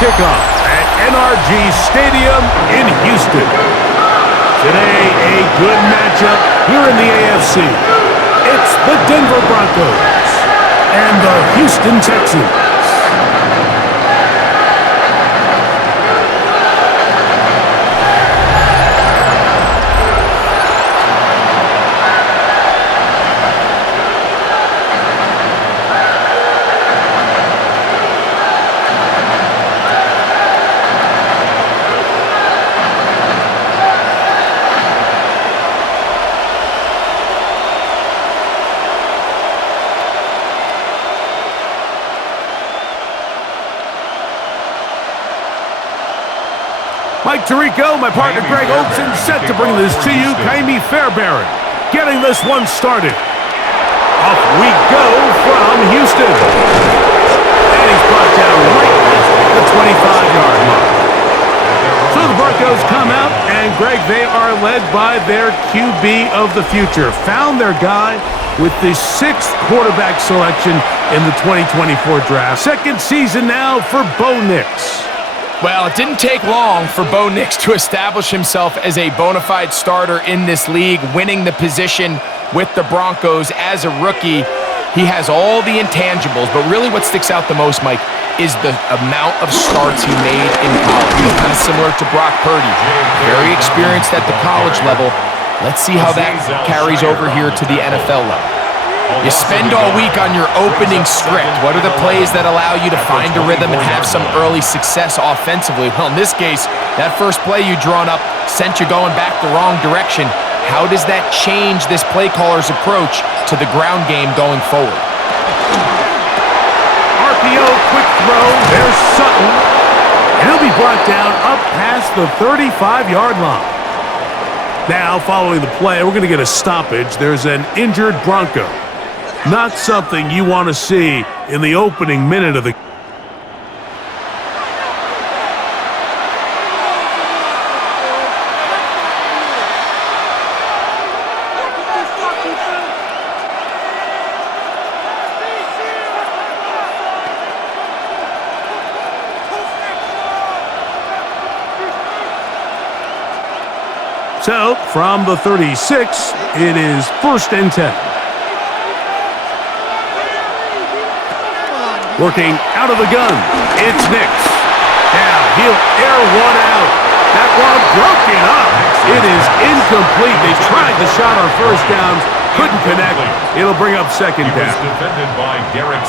kickoff at NRG Stadium in Houston. Today, a good matchup here in the AFC. It's the Denver Broncos and the Houston Texans. Mike Tirico, my partner Greg Olson, set to bring this to you. Kaimi Fairbairn getting this one started. Off we go from Houston. And he's brought down right past the 25-yard mark. So the Broncos come out, and Greg, they are led by their QB of the future. Found their guy with the 6th quarterback selection in the 2024 draft. Second season now for Bo Nix. Well, it didn't take long for Bo Nix to establish himself as a bona fide starter in this league, winning the position with the Broncos as a rookie. He has all the intangibles, but really what sticks out the most, Mike, is the amount of starts he made in college. Kind of similar to Brock Purdy. Very experienced at the college level. Let's see how that carries over here to the NFL level. You spend all week on your opening script. What are the plays that allow you to find a rhythm and have some early success offensively? Well, in this case, that first play you drawn up sent you going back the wrong direction. How does that change this play caller's approach to the ground game going forward? RPO, quick throw. There's Sutton. And he'll be brought down up past the 35-yard line. Now, following the play, we're going to get a stoppage. There's an injured Bronco. Not something you want to see in the opening minute of the game. So, from the 36, it is 1st and 10. Working out of the gun, it's Nix. Now, he'll air one out. That one broken up. It is incomplete. They tried the shot on first down, couldn't connect. It'll bring up second down.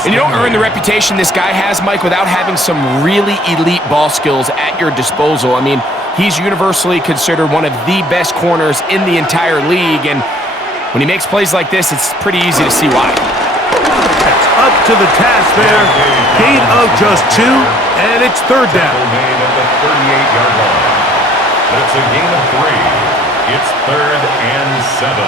And you don't earn the reputation this guy has, Mike, without having some really elite ball skills at your disposal. I mean, he's universally considered one of the best corners in the entire league, and when he makes plays like this, it's pretty easy to see why. That's up to the task there. Gain of just 2, and it's 3rd down. That's a gain of 3. It's 3rd and 7.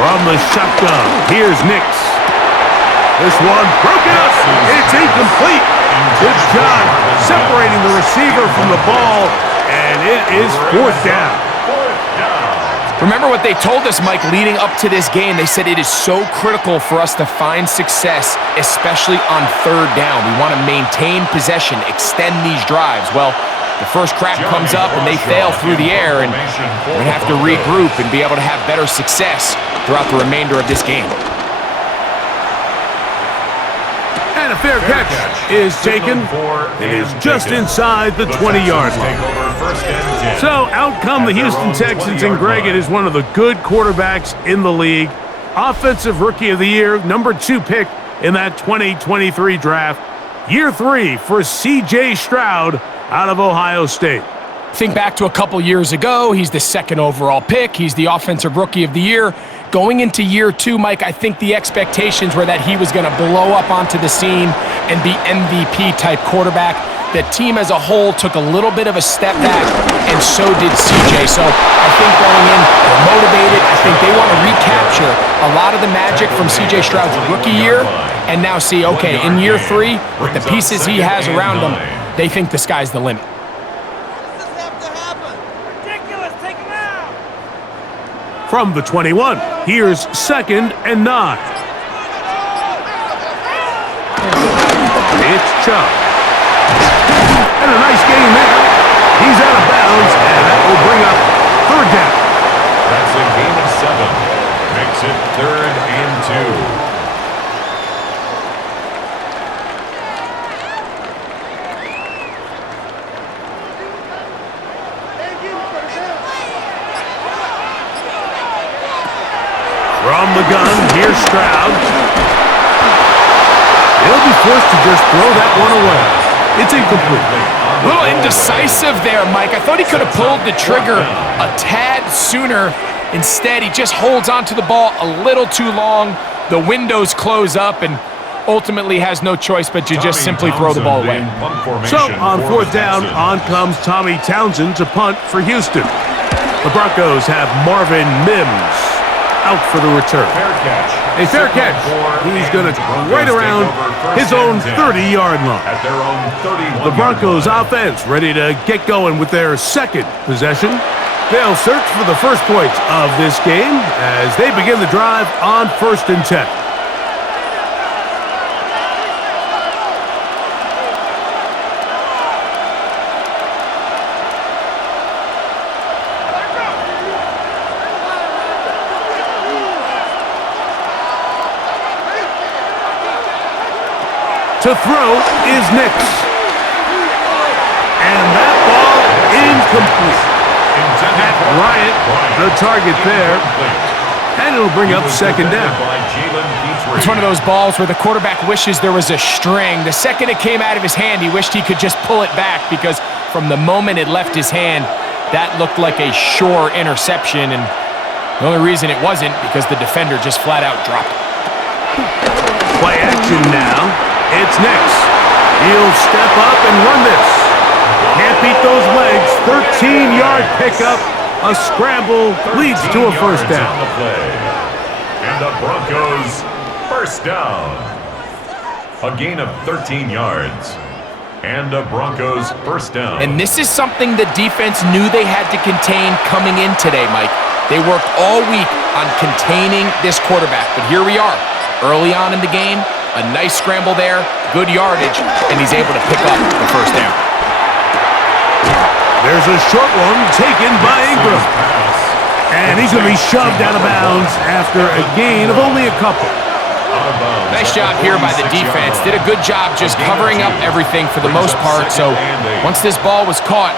From the shotgun, here's Nix. This one broken up. It's incomplete. Good job separating the receiver from the ball, and it is 4th down. Remember what they told us, Mike, leading up to this game. They said it is so critical for us to find success, especially on 3rd down. We want to maintain possession, extend these drives. Well, the first crack comes up and they fail through the air, and we're going to have to regroup and be able to have better success throughout the remainder of this game. And a fair catch is taken. It is just inside the 20-yard line. So out come the Houston Texans, and Greg, it is one of the good quarterbacks in the league. Offensive Rookie of the Year, number 2 pick in that 2023 draft. Year 3 for C.J. Stroud out of Ohio State. Think back to a couple years ago. He's the 2nd overall pick. He's the Offensive Rookie of the Year. Going into year 2, Mike, I think the expectations were that he was going to blow up onto the scene and be MVP-type quarterback. The team as a whole took a little bit of a step back, and so did CJ. So I think going in, they're motivated. I think they want to recapture a lot of the magic from CJ Stroud's rookie year and now see, okay, in year 3, with the pieces he has around him, they think the sky's the limit. This have to happen. Ridiculous. From the 21, here's 2nd and 9. It's Chubb. And a nice gain there. He's out of bounds, and that will bring up 3rd down. That's a gain of 7. Makes it 3rd and 2. From the gun, here's Stroud. He'll be forced to just throw that one away. It's incomplete. A little indecisive there, Mike. I thought he could have pulled the trigger a tad sooner. Instead, he just holds onto the ball a little too long. The windows close up and ultimately has no choice but to just simply throw the ball away. So, on 4th down, on comes Tommy Townsend to punt for Houston. The Broncos have Marvin Mims out for the return. A fair catch. He's going to right around his own 30-yard line. At their own 31. The Broncos offense ready to get going with their 2nd possession. They'll search for the first points of this game as they begin the drive on 1st and 10. To throw is Nix. And that ball incomplete. Pat Bryant, the target there. And it'll bring up 2nd down. It's one of those balls where the quarterback wishes there was a string. The second it came out of his hand, he wished he could just pull it back because from the moment it left his hand, that looked like a sure interception. And the only reason it wasn't because the defender just flat out dropped it. Play action now. It's Nix. He'll step up and run this. Can't beat those legs. 13-yard pickup. A scramble leads to a 1st down. And the Broncos 1st down. A gain of 13 yards. And the Broncos 1st down. And this is something the defense knew they had to contain coming in today, Mike. They worked all week on containing this quarterback. But here we are, early on in the game. A nice scramble there, good yardage, and he's able to pick up the 1st down. There's a short one taken by Ingram. And he's going to be shoved out of bounds after a gain of only a couple. Nice job here by the defense. Did a good job just covering up everything for the most part. So once this ball was caught,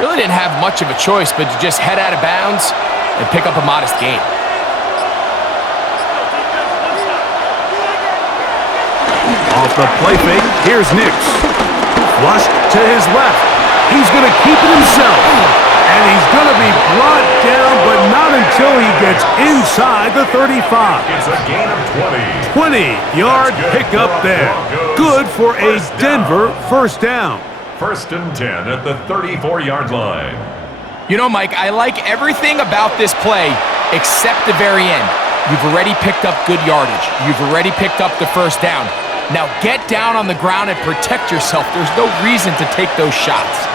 really didn't have much of a choice but to just head out of bounds and pick up a modest gain. Off the play fake, here's Nix. Flushed to his left. He's going to keep it himself. And he's going to be brought down, but not until he gets inside the 35. It's a gain of 20. 20-yard pickup there. Good for a Denver 1st down. 1st and 10 at the 34-yard line. You know, Mike, I like everything about this play except the very end. You've already picked up good yardage. You've already picked up the 1st down. Now get down on the ground and protect yourself. There's no reason to take those shots.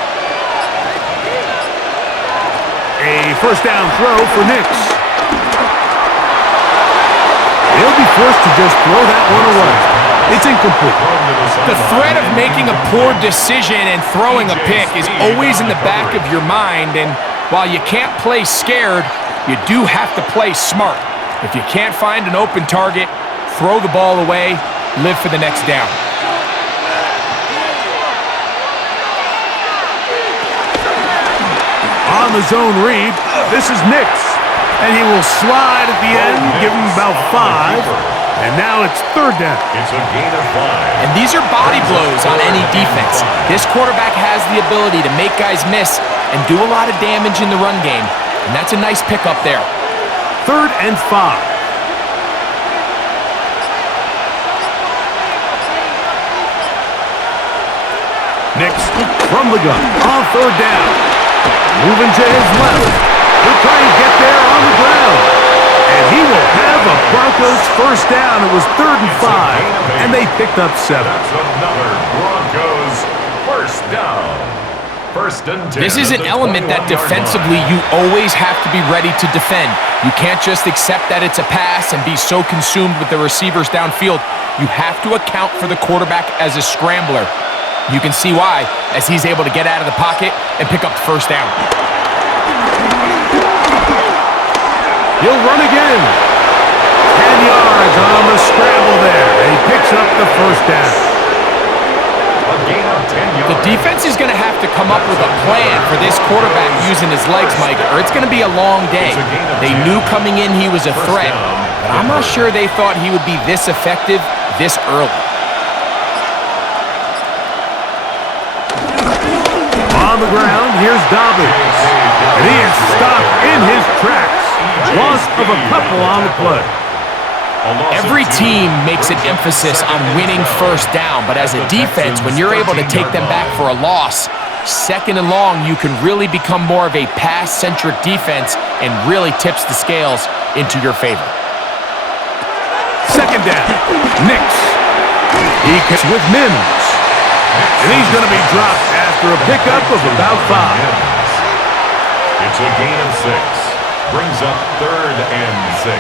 A 1st down throw for Nix. He'll be forced to just throw that one away. It's incomplete. The threat of making a poor decision and throwing a pick is always in the back of your mind, and while you can't play scared, you do have to play smart. If you can't find an open target, throw the ball away, live for the next down. On the zone read, this is Nix. And he will slide at the end, give him about 5. And now it's 3rd down. It's a gain of 5. And these are body blows on any defense. This quarterback has the ability to make guys miss and do a lot of damage in the run game. And that's a nice pickup there. 3rd and 5. Nix from the gun on 3rd down. Moving to his left. He'll try and get there on the ground. And he will have a Broncos 1st down. It was 3rd and 5. And they picked up 7. That's another Broncos 1st down. First and 10. This is an element that defensively you always have to be ready to defend. You can't just accept that it's a pass and be so consumed with the receivers downfield. You have to account for the quarterback as a scrambler. You can see why, as he's able to get out of the pocket and pick up the first down. He'll run again. 10 yards on the scramble there. And he picks up the first down. A gain of 10 yards. The defense is going to have to come up with a plan for this quarterback using his legs, Mike, or it's going to be a long day. They knew coming in he was a threat, but I'm not sure they thought he would be this effective this early. On the ground, here's Dobbins. And he is stopped in his tracks. Loss of a couple on the play. Every team makes an emphasis on winning first down, but as a defense, when you're able to take them back for a loss, second and long, you can really become more of a pass-centric defense and really tips the scales into your favor. Second down, Nix. He kicks with Mims. And he's going to be dropped after a pickup of about 5. It's a gain of 6. Brings up 3rd and 6.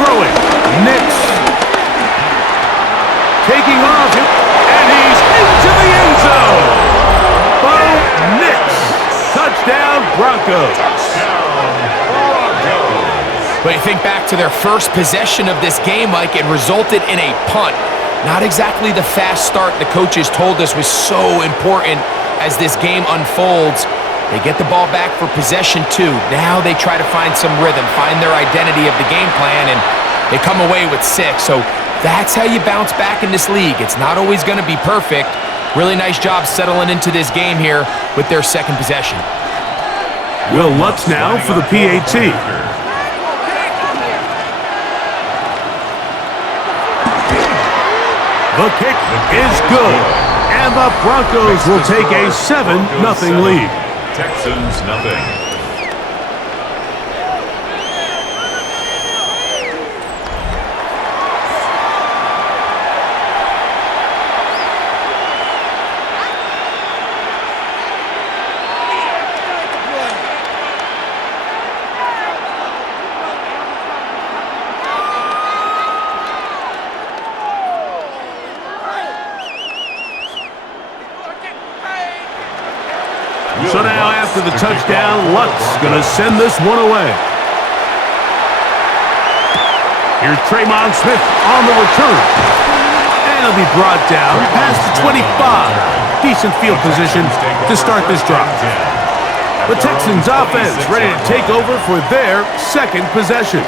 Throwing, Nix. Taking off, and he's into the end zone. Bo Nix. Touchdown, Broncos. But you think back to their first possession of this game, Mike, it resulted in a punt. Not exactly the fast start the coaches told us was so important as this game unfolds. They get the ball back for possession 2. Now they try to find some rhythm, find their identity of the game plan, and they come away with 6. So that's how you bounce back in this league. It's not always going to be perfect. Really nice job settling into this game here with their second possession. Will Lutz now for the PAT. The kick is good, and the Broncos will take a 7-0 lead. Texans nothing. So now after the touchdown, Lutz going to send this one away. Here's Tremon Smith on the return. And he'll be brought down past the 25. Decent field position to start this drive. The Texans offense ready to take over for their second possession.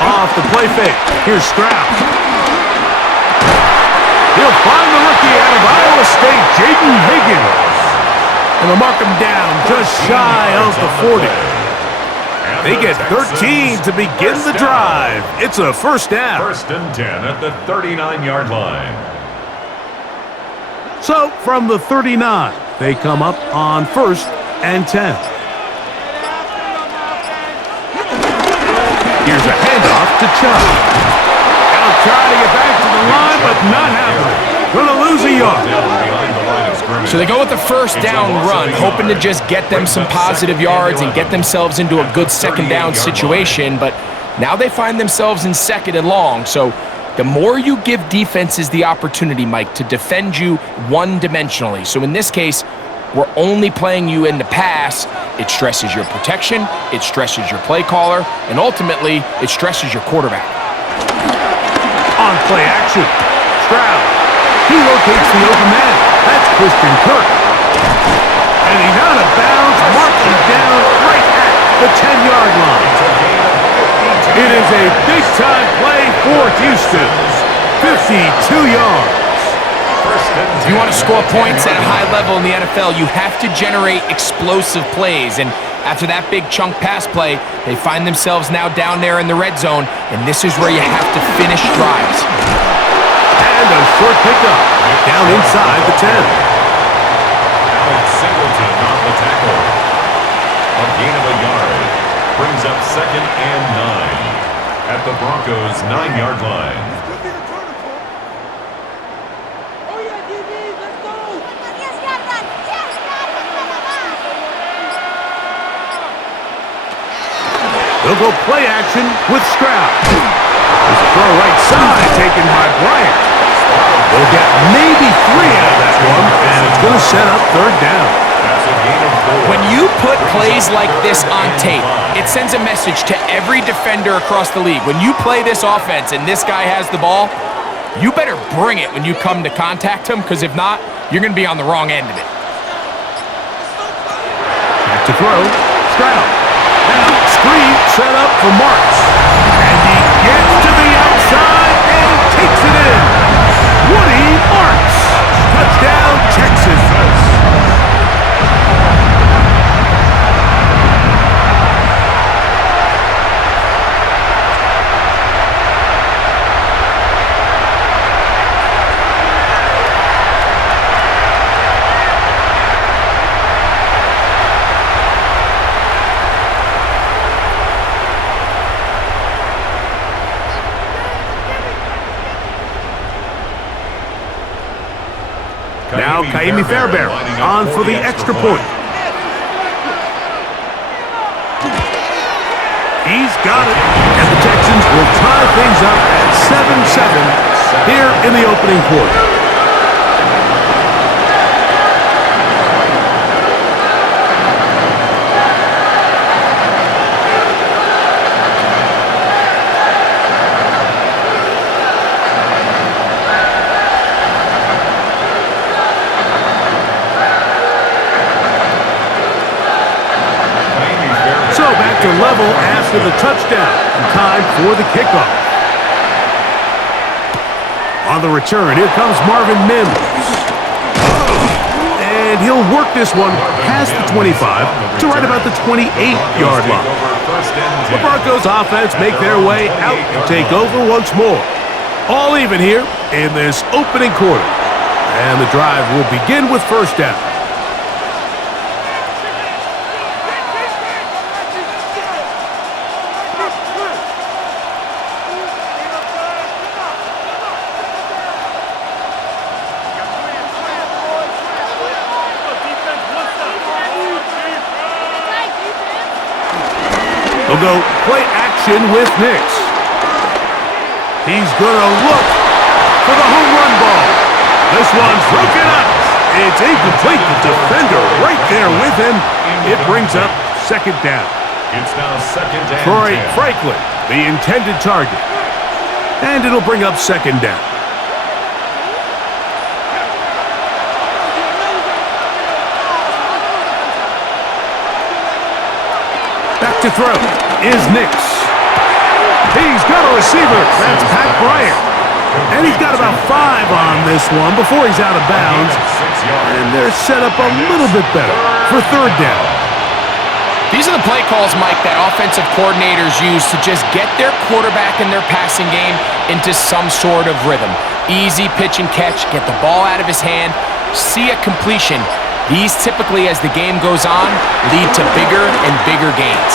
Off the play fake. Here's Stroud. He'll find the rookie out of Iowa State, Jaden Higgins. And they'll mark him down just shy of the 40. They get 13 to begin the drive. It's a first down. First and 10 at the 39-yard line. So from the 39, they come up on 1st and 10. Here's a handoff to Chubb. They'll try to get back to the line, but not happening. Going to lose a yard. So they go with the first down run, hoping to just get them some positive yards and get themselves into a good second down situation, but now they find themselves in second and long. So the more you give defenses the opportunity, Mike, to defend you one-dimensionally. So in this case, we're only playing you in the pass. It stresses your protection, it stresses your play caller, and ultimately, it stresses your quarterback. On play action, Stroud. He locates the open man. That's Christian Kirk. And he's out of bounds, marking down right at the 10-yard line. It is a big-time play for Houston. 52 yards. If you want to score points at a high level in the NFL, you have to generate explosive plays. And after that big chunk pass play, they find themselves now down there in the red zone, and this is where you have to finish drives. And a short pickup down inside the 10. Alex Singleton on the tackle. A gain of a yard. Brings up 2nd and 9 at the Broncos' 9-yard line. They'll go play action with Stroud. This throw right side taken by Bryant. They'll get maybe 3 out of that one, and it's going to set up 3rd down. That's a gain of 4. When you put plays like this on tape, it sends a message to every defender across the league. When you play this offense and this guy has the ball, you better bring it when you come to contact him, because if not, you're going to be on the wrong end of it. Back to throw. Stroud. Now screen set up for Marks. And he gets to the outside and takes it in. Woody Marks. Touchdown, Texans. Now Kaimi Fairbairn on for the extra point. He's got it. And the Texans will tie things up at 7-7 here in the opening quarter. To level after the touchdown, and time for the kickoff. On the return, here comes Marvin Mims. And he'll work this one past the 25 to right about the 28-yard line. The Broncos offense make their way out to take over once more. All even here in this opening quarter. And the drive will begin with 1st down. They'll go play action with Nix. He's going to look for the home run ball. This one's broken up. It's incomplete. The defender right there with him. It brings up 2nd down. It's now 2nd and Troy 10. Franklin, the intended target. And it'll bring up 2nd down. Back to throw is Nix. He's got a receiver. That's Pat Bryant. And he's got about 5 on this one before he's out of bounds. And they're set up a little bit better for 3rd down. These are the play calls, Mike, that offensive coordinators use to just get their quarterback and their passing game into some sort of rhythm. Easy pitch and catch, get the ball out of his hand, see a completion. These typically, as the game goes on, lead to bigger and bigger gains.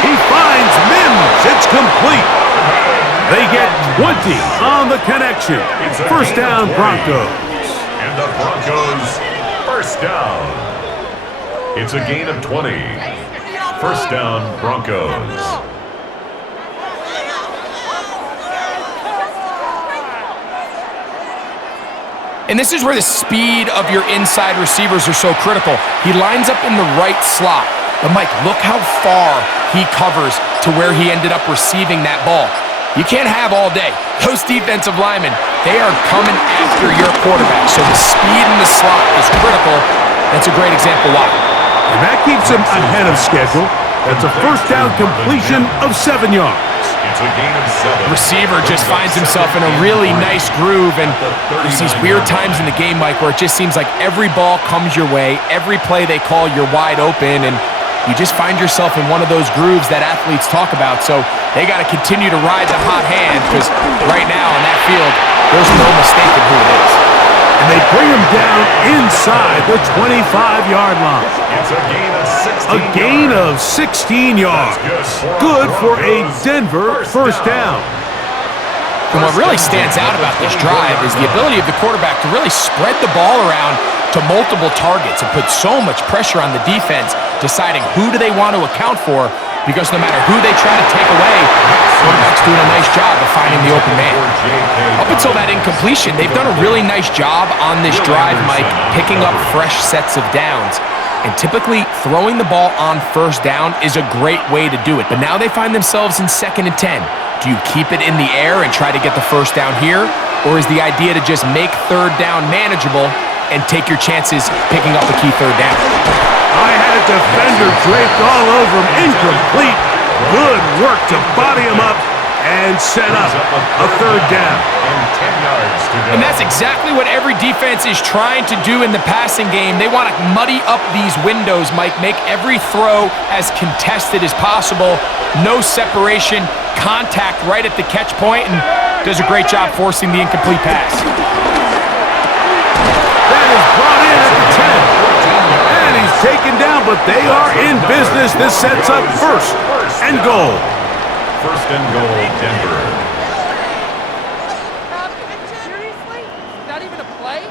He finds Mims. It's complete. They get 20 on the connection. 1st down, Broncos. And the Broncos, 1st down. It's a gain of 20. 1st down, Broncos. And this is where the speed of your inside receivers are so critical. He lines up in the right slot. But, Mike, look how far he covers to where he ended up receiving that ball. You can't have all day. Those defensive linemen, they are coming after your quarterback. So the speed in the slot is critical. That's a great example why. And that keeps him ahead of schedule. That's a 1st down completion of 7 yards. It's a gain of 7. Receiver just finds himself in a really nice groove, and there's these weird times in the game, Mike, where it just seems like every ball comes your way, every play they call, you're wide open, and you just find yourself in one of those grooves that athletes talk about. So they got to continue to ride the hot hand, because right now on that field, there's no mistaking who it is. And they bring him down inside the 25-yard line. It's a gain of 16 A gain of 16 yards. Good for a Denver first down. And what really stands out about this drive is the ability of the quarterback to really spread the ball around to multiple targets and put so much pressure on the defense, deciding who do they want to account for, because no matter who they try to take away, the quarterback's doing a nice job of finding the open man. Up until that incompletion, they've done a really nice job on this drive, Mike, picking up fresh sets of downs. And typically, throwing the ball on first down is a great way to do it. But now they find themselves in 2nd and 10. Do you keep it in the air and try to get the first down here? Or is the idea to just make 3rd down manageable and take your chances picking up the key 3rd down? I had a defender draped all over him. Incomplete. Good work to body him up and set up a 3rd down. And 10 yards to go. And that's exactly what every defense is trying to do in the passing game. They want to muddy up these windows, Mike, make every throw as contested as possible. No separation, contact right at the catch point, and does a great job forcing the incomplete pass. That is brought in at the 10. And he's taken down, but they are in business. This sets up 1st and goal. 1st and goal, Denver. Seriously? Not even a play?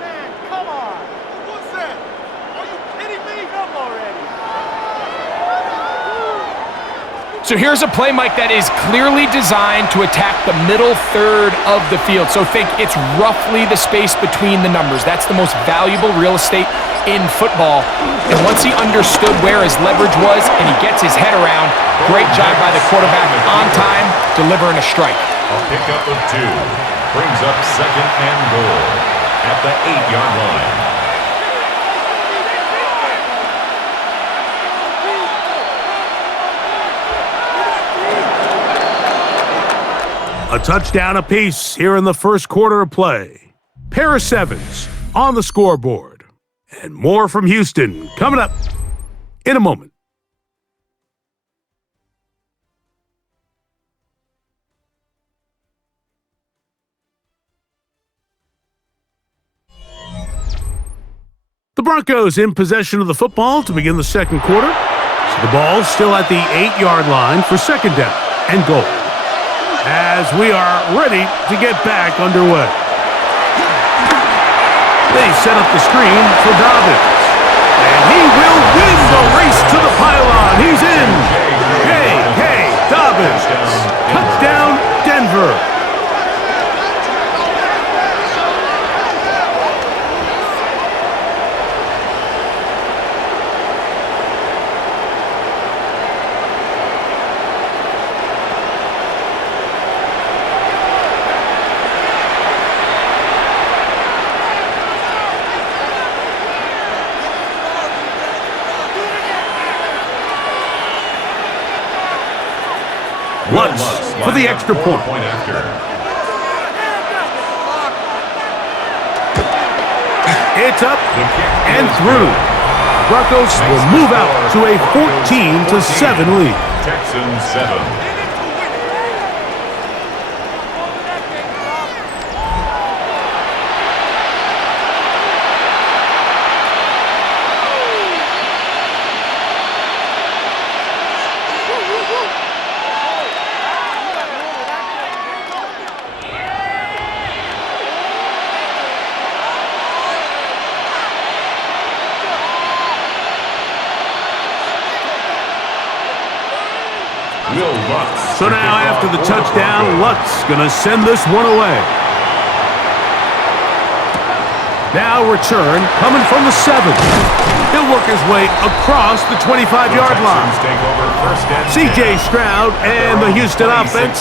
Man, come on. What's that? Are you kidding me? Come already. So here's a play, Mike, that is clearly designed to attack the middle 3rd of the field. So think it's roughly the space between the numbers. That's the most valuable real estate in football. And once he understood where his leverage was and he gets his head around, great job by the quarterback on time, delivering a strike. A pickup of 2. Brings up 2nd and goal at the 8-yard line. A touchdown apiece here in the first quarter of play. Pair of 7s on the scoreboard. And more from Houston coming up in a moment. The Broncos in possession of the football to begin the second quarter. So the ball still at the 8-yard line for 2nd down and goal, as we are ready to get back underway. They set up the screen for Dobbins, and he will win the race to the pylon. He's in. J.K. Dobbins. Touchdown, Denver. Lutz for the extra point. It's up and through. Broncos will move out to a 14-7 lead. Texans 7. So now after the touchdown, Lutz going to send this one away. Now return coming from the 7. He'll work his way across the 25-yard line. C.J. Stroud and the Houston offense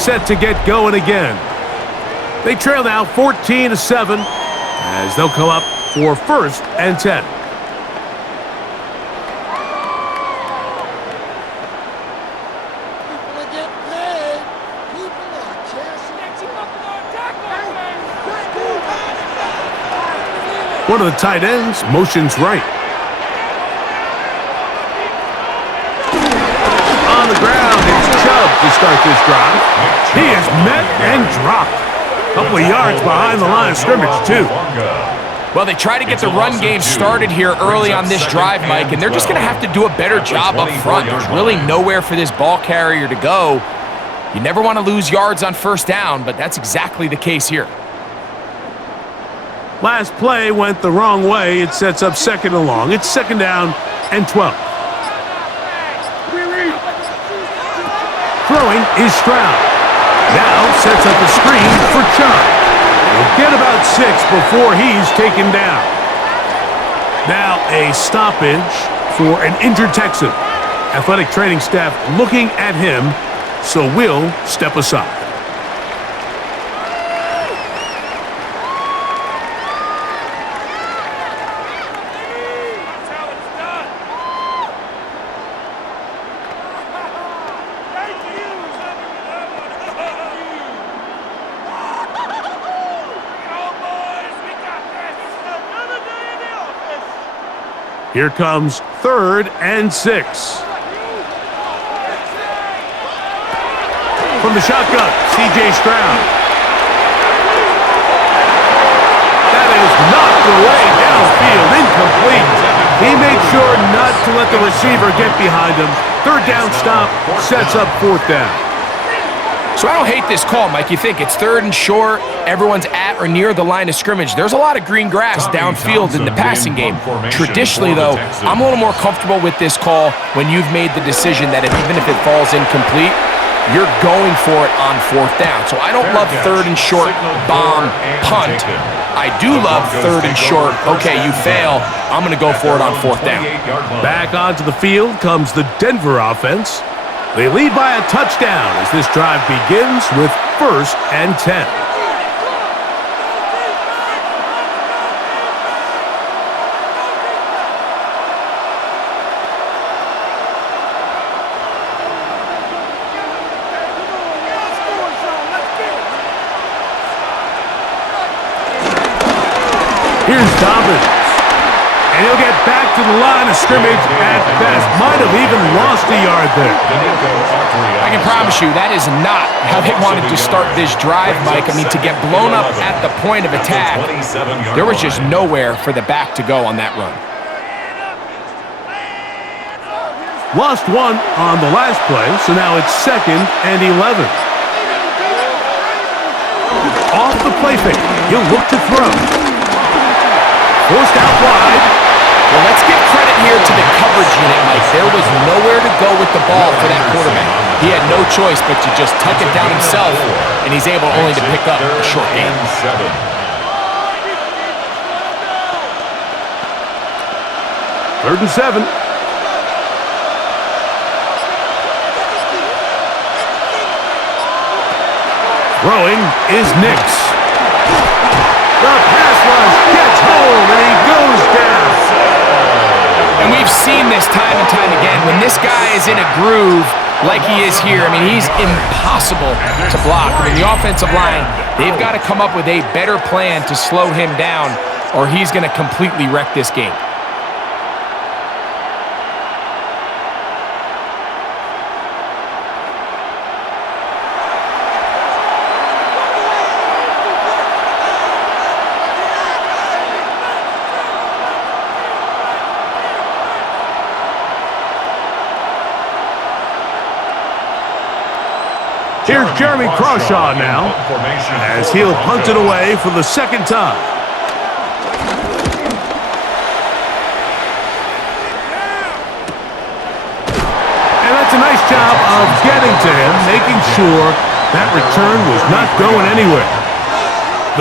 set to get going again. They trail now 14-7 as they'll come up for 1st and 10. One of the tight ends motions right. On the ground, it's Chubb to start this drive. He is met and dropped. A couple of yards behind the line of scrimmage, too. Well, they try to get the run game started here early on this drive, Mike, and they're just going to have to do a better job up front. There's really nowhere for this ball carrier to go. You never want to lose yards on first down, but that's exactly the case here. Last play went the wrong way. It sets up second and long. It's second down and 12. Throwing is Stroud. Now sets up a screen for Chubb. He'll get about 6 before he's taken down. Now a stoppage for an injured Texan. Athletic training staff looking at him, so we'll step aside. Here comes 3rd and 6. From the shotgun, C.J. Stroud. That is knocked away downfield, incomplete. He made sure not to let the receiver get behind him. 3rd down stop sets up 4th down. So I don't hate this call, Mike. You think it's 3rd and short, everyone's at or near the line of scrimmage. There's a lot of green grass downfield in the passing game. Traditionally, though, I'm a little more comfortable with this call when you've made the decision that even if it falls incomplete, you're going for it on 4th down. So I don't love 3rd and short, bomb, punt. I do love 3rd and short, okay, you fail, I'm going to go for it on 4th down. Back onto the field comes the Denver offense. They lead by a touchdown as this drive begins with 1st and 10. Here's Dobbins. And he'll get back to the line of scrimmage at best. Might have even lost a yard there. I can promise you that is not how they wanted to start this drive, Mike. I mean, to get blown up at the point of attack, there was just nowhere for the back to go on that run. Lost 1 on the last play, so now it's 2nd and 11. Off the play fake, he'll look to throw. Forced out wide. Well, let's give credit here to the coverage unit, Mike. There was nowhere to go with the ball for that quarterback. He had no choice but to just tuck it down himself, and he's able only to pick up a short gain. 3rd and 7. Throwing is Nix. The pass rush gets home, and he goes down. And we've seen this time and time again. When this guy is in a groove like he is here, I mean, he's impossible to block. I mean, the offensive line, they've got to come up with a better plan to slow him down, or he's going to completely wreck this game. Here's Jeremy Crawshaw now, as he'll punt it away for the 2nd time. And that's a nice job of getting to him, making sure that return was not going anywhere.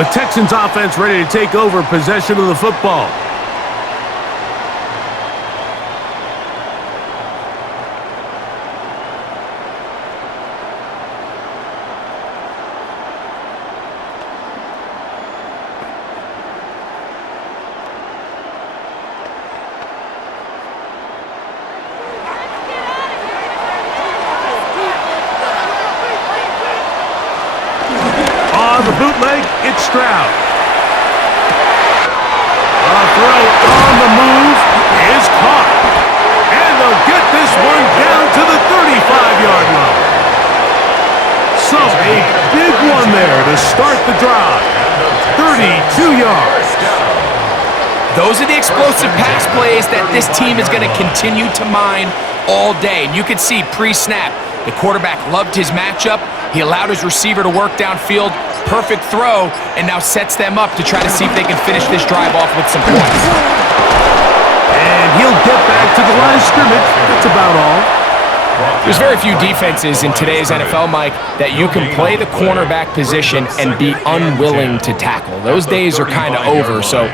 The Texans offense ready to take over possession of the football. On the bootleg, it's Stroud. A throw on the move is caught. And they'll get this one down to the 35-yard line. So a big one there to start the drive. 32 yards. Those are the explosive pass plays that this team is going to continue to mine all day. And you can see pre-snap, the quarterback loved his matchup. He allowed his receiver to work downfield. Perfect throw, and now sets them up to try to see if they can finish this drive off with some points. And he'll get back to the line of scrimmage. That's about all. There's very few defenses in today's NFL, Mike, that you can play the cornerback position and be unwilling to tackle. Those days are kind of over, so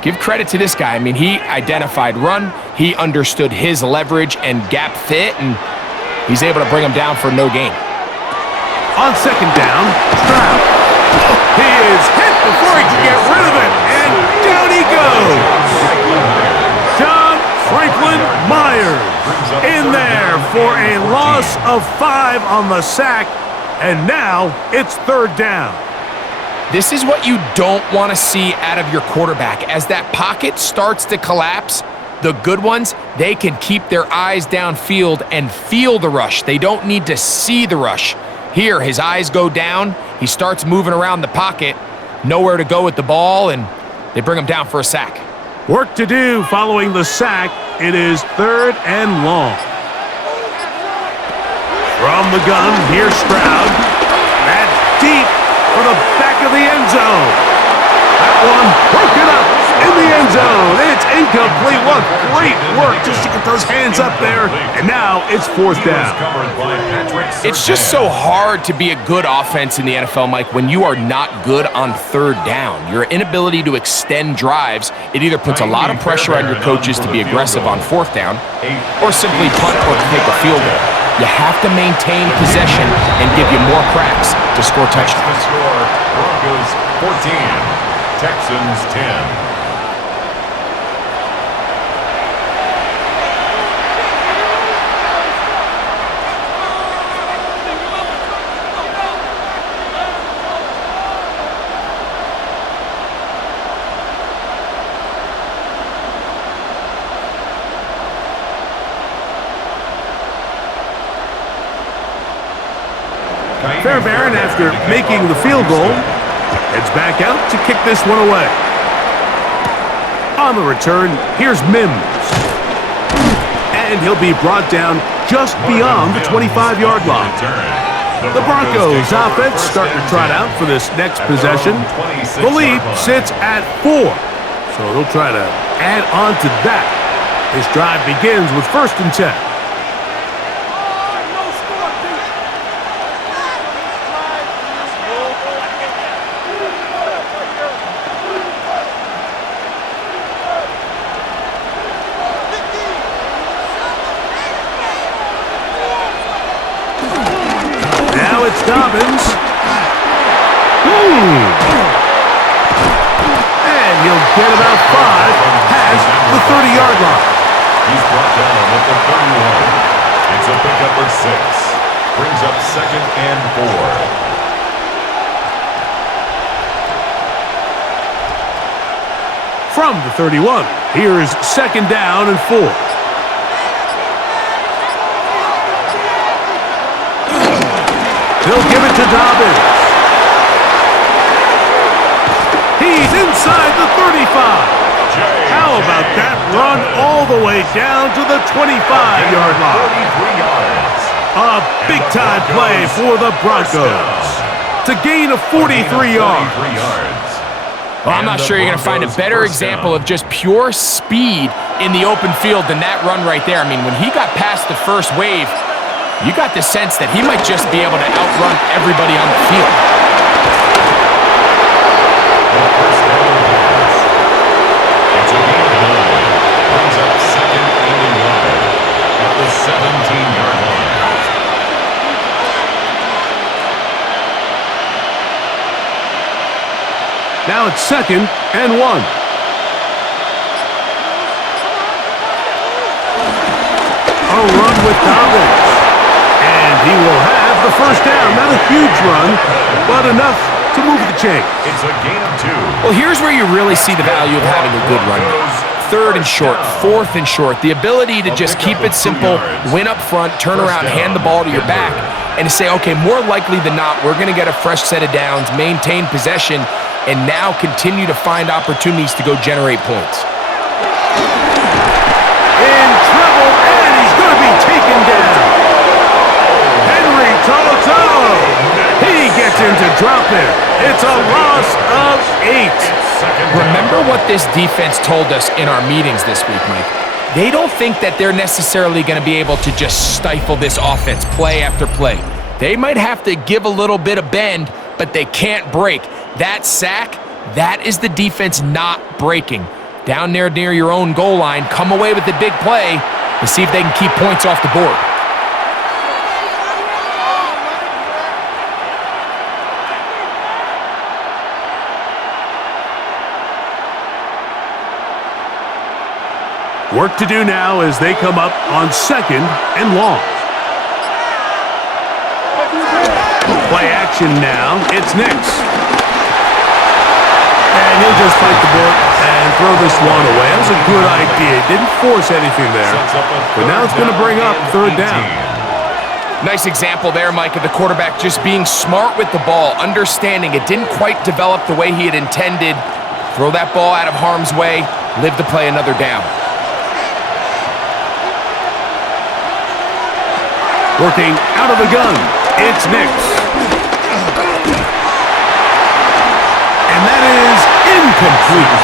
give credit to this guy. I mean, he identified run, he understood his leverage and gap fit, and he's able to bring him down for no gain. On second down, Stroud. He is hit before he can get rid of it, and down he goes. John Franklin Myers in there for a loss of 5 on the sack, and now it's third down. This is what you don't want to see out of your quarterback. As that pocket starts to collapse, the good ones, they can keep their eyes downfield and feel the rush. They don't need to see the rush. Here, his eyes go down. He starts moving around the pocket, nowhere to go with the ball, and they bring him down for a sack. Work to do following the sack. It is third and long. From the gun, here's Stroud. That's deep for the back of the end zone. That one broken up in the end zone. It's incomplete. What great work just to get those hands up there. And now it's fourth down. It's just so hard to be a good offense in the NFL, Mike, when you are not good on third down. Your inability to extend drives, it either puts a lot of pressure on your coaches to be aggressive on fourth down or simply punt or take a field goal. You have to maintain possession and give you more cracks to score touchdowns. Broncos 14, Texans 10. Fairbairn, after making the field goal, heads back out to kick this one away. On the return, here's Mims. And he'll be brought down just beyond the 25-yard line. The Broncos offense starting to trot out for this next possession. The lead sits at 4, so they'll try to add on to that. This drive begins with 1st and 10. Dobbins. And he'll get about 5 past the 30-yard line. He's brought down at the 31. It's a pickup of 6. Brings up 2nd and 4. From the 31, here is 2nd down and 4. He'll give it to Dobbins. He's inside the 35. How about that run all the way down to the 25-yard line? A big-time play for the Broncos to gain a 43 yards. Well, I'm not sure you're going to find a better example of just pure speed in the open field than that run right there. I mean, when he got past the first wave, you got the sense that he might just be able to outrun everybody on the field. It's a gain of 9. Brings up 2nd and 11 at the 17-yard line. Now it's 2nd and 1. A run with Dobbins. And he will have the first down. Not a huge run, but enough to move the chains. It's a gain of 2. Well, here's where you really see the value of having a good run game. 3rd and short, 4th and short. The ability to just keep it simple, win up front, turn around, hand the ball to your back, and to say, okay, more likely than not, we're going to get a fresh set of downs, maintain possession, and now continue to find opportunities to go generate points. In trouble, and he's going to be taken down. Henry Toto. He gets in to drop it. It's a loss of 8. Remember what this defense told us in our meetings this week, Mike. They don't think that they're necessarily going to be able to just stifle this offense play after play. They might have to give a little bit of bend, but they can't break. That sack, that is the defense not breaking. Down there near your own goal line, come away with the big play to see if they can keep points off the board. Work to do now as they come up on 2nd and long. Play action now. It's Nix. And he'll just fight the board and throw this one away. That was a good idea. Didn't force anything there. But now it's going to bring up 3rd down. Nice example there, Mike, of the quarterback just being smart with the ball, understanding it didn't quite develop the way he had intended. Throw that ball out of harm's way, live to play another down. Working out of the gun, it's Nix. And that is incomplete.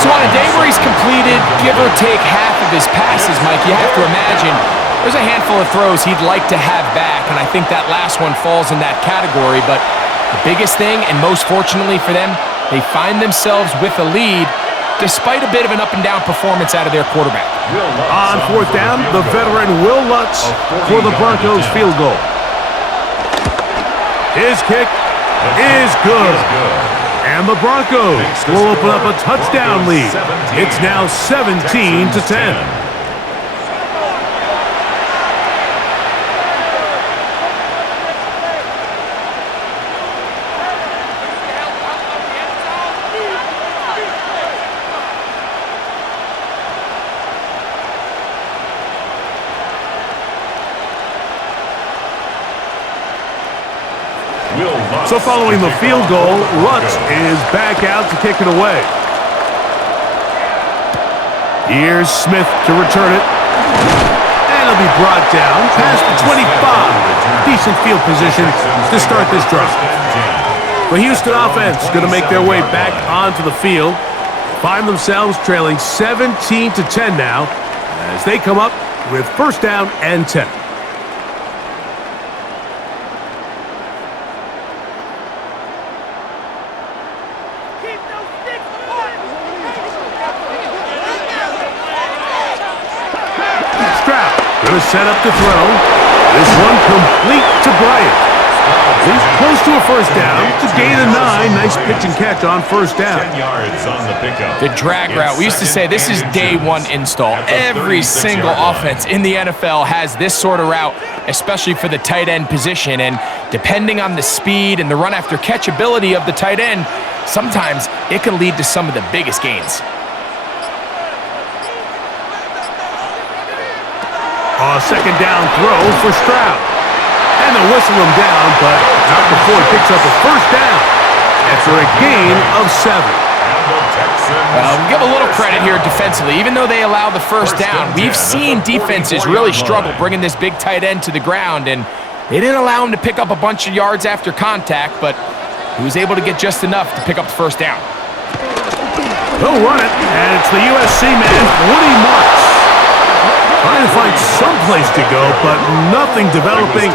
So on a day where he's completed, give or take half of his passes, Mike, you have to imagine there's a handful of throws he'd like to have back, and I think that last one falls in that category. But the biggest thing, and most fortunately for them, they find themselves with a lead despite a bit of an up-and-down performance out of their quarterback. On 4th down, the veteran Will Lutz for the Broncos field goal. His kick is good. And the Broncos will open up a touchdown lead. It's now 17-10. So following the field goal, Lutz is back out to kick it away. Here's Smith to return it. And it'll be brought down past the 25. Decent field position to start this drive. The Houston offense going to make their way back onto the field. Find themselves trailing 17-10 now as they come up with 1st down and 10. Going to set up to throw. This one complete to Bryant. He's close to a 1st down to gain a 9. Nice pitch and catch on 1st down. 10 yards on the pickup. The drag route. We used to say this is day 1 install. Every single offense in the NFL has this sort of route, especially for the tight end position. And depending on the speed and the run after catch ability of the tight end, sometimes it can lead to some of the biggest gains. A 2nd down throw for Stroud. And they'll whistle him down, but not before he picks up a 1st down. After a gain of 7. Well, give a little credit here defensively. Even though they allow the 1st down, we've seen defenses really struggle bringing this big tight end to the ground, and they didn't allow him to pick up a bunch of yards after contact, but he was able to get just enough to pick up the 1st down. He'll run it, and it's the USC man, Woody Marks. Trying to find some place to go, but nothing developing.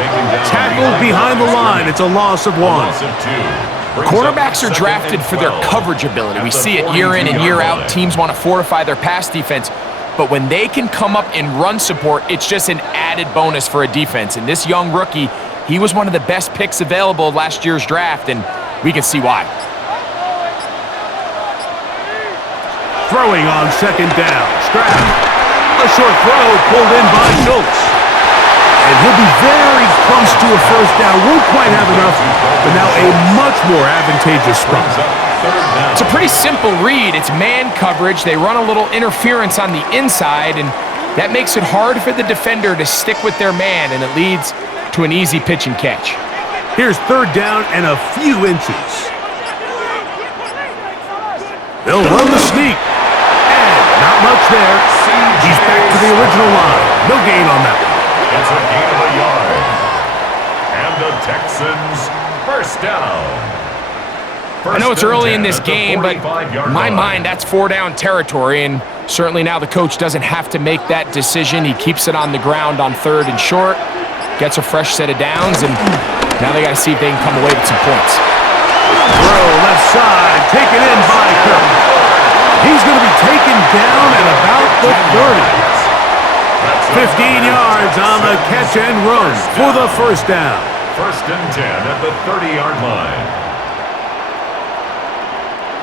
Tackled behind the line. It's a loss of 1. Quarterbacks are drafted for their coverage ability. We see it year in and year out. Teams want to fortify their pass defense. But when they can come up in run support, it's just an added bonus for a defense. And this young rookie, he was one of the best picks available last year's draft, and we can see why. Throwing on 2nd down. Stroud. A short throw pulled in by Schultz. And he'll be very close to a a first down. Won't quite have enough, but now a much more advantageous spot. It's a pretty simple read. It's man coverage. They run a little interference on the inside, and that makes it hard for the defender to stick with their man, and it leads to an easy pitch and catch. Here's third down and a few inches. They'll run the sneak. And not much there. He's back to the original line. No gain on that one. It's a gain of a yard. And the Texans first down. I know it's early in this game, but in my mind, that's 4-down territory, and certainly now the coach doesn't have to make that decision. He keeps it on the ground on 3rd and short, gets a fresh set of downs, and now they got to see if they can come away with some points. Throw left side, taken in by Kirk. He's going to be taken down at about the 30. 15 yards on the catch and run for the first down. First and 10 at the 30-yard line.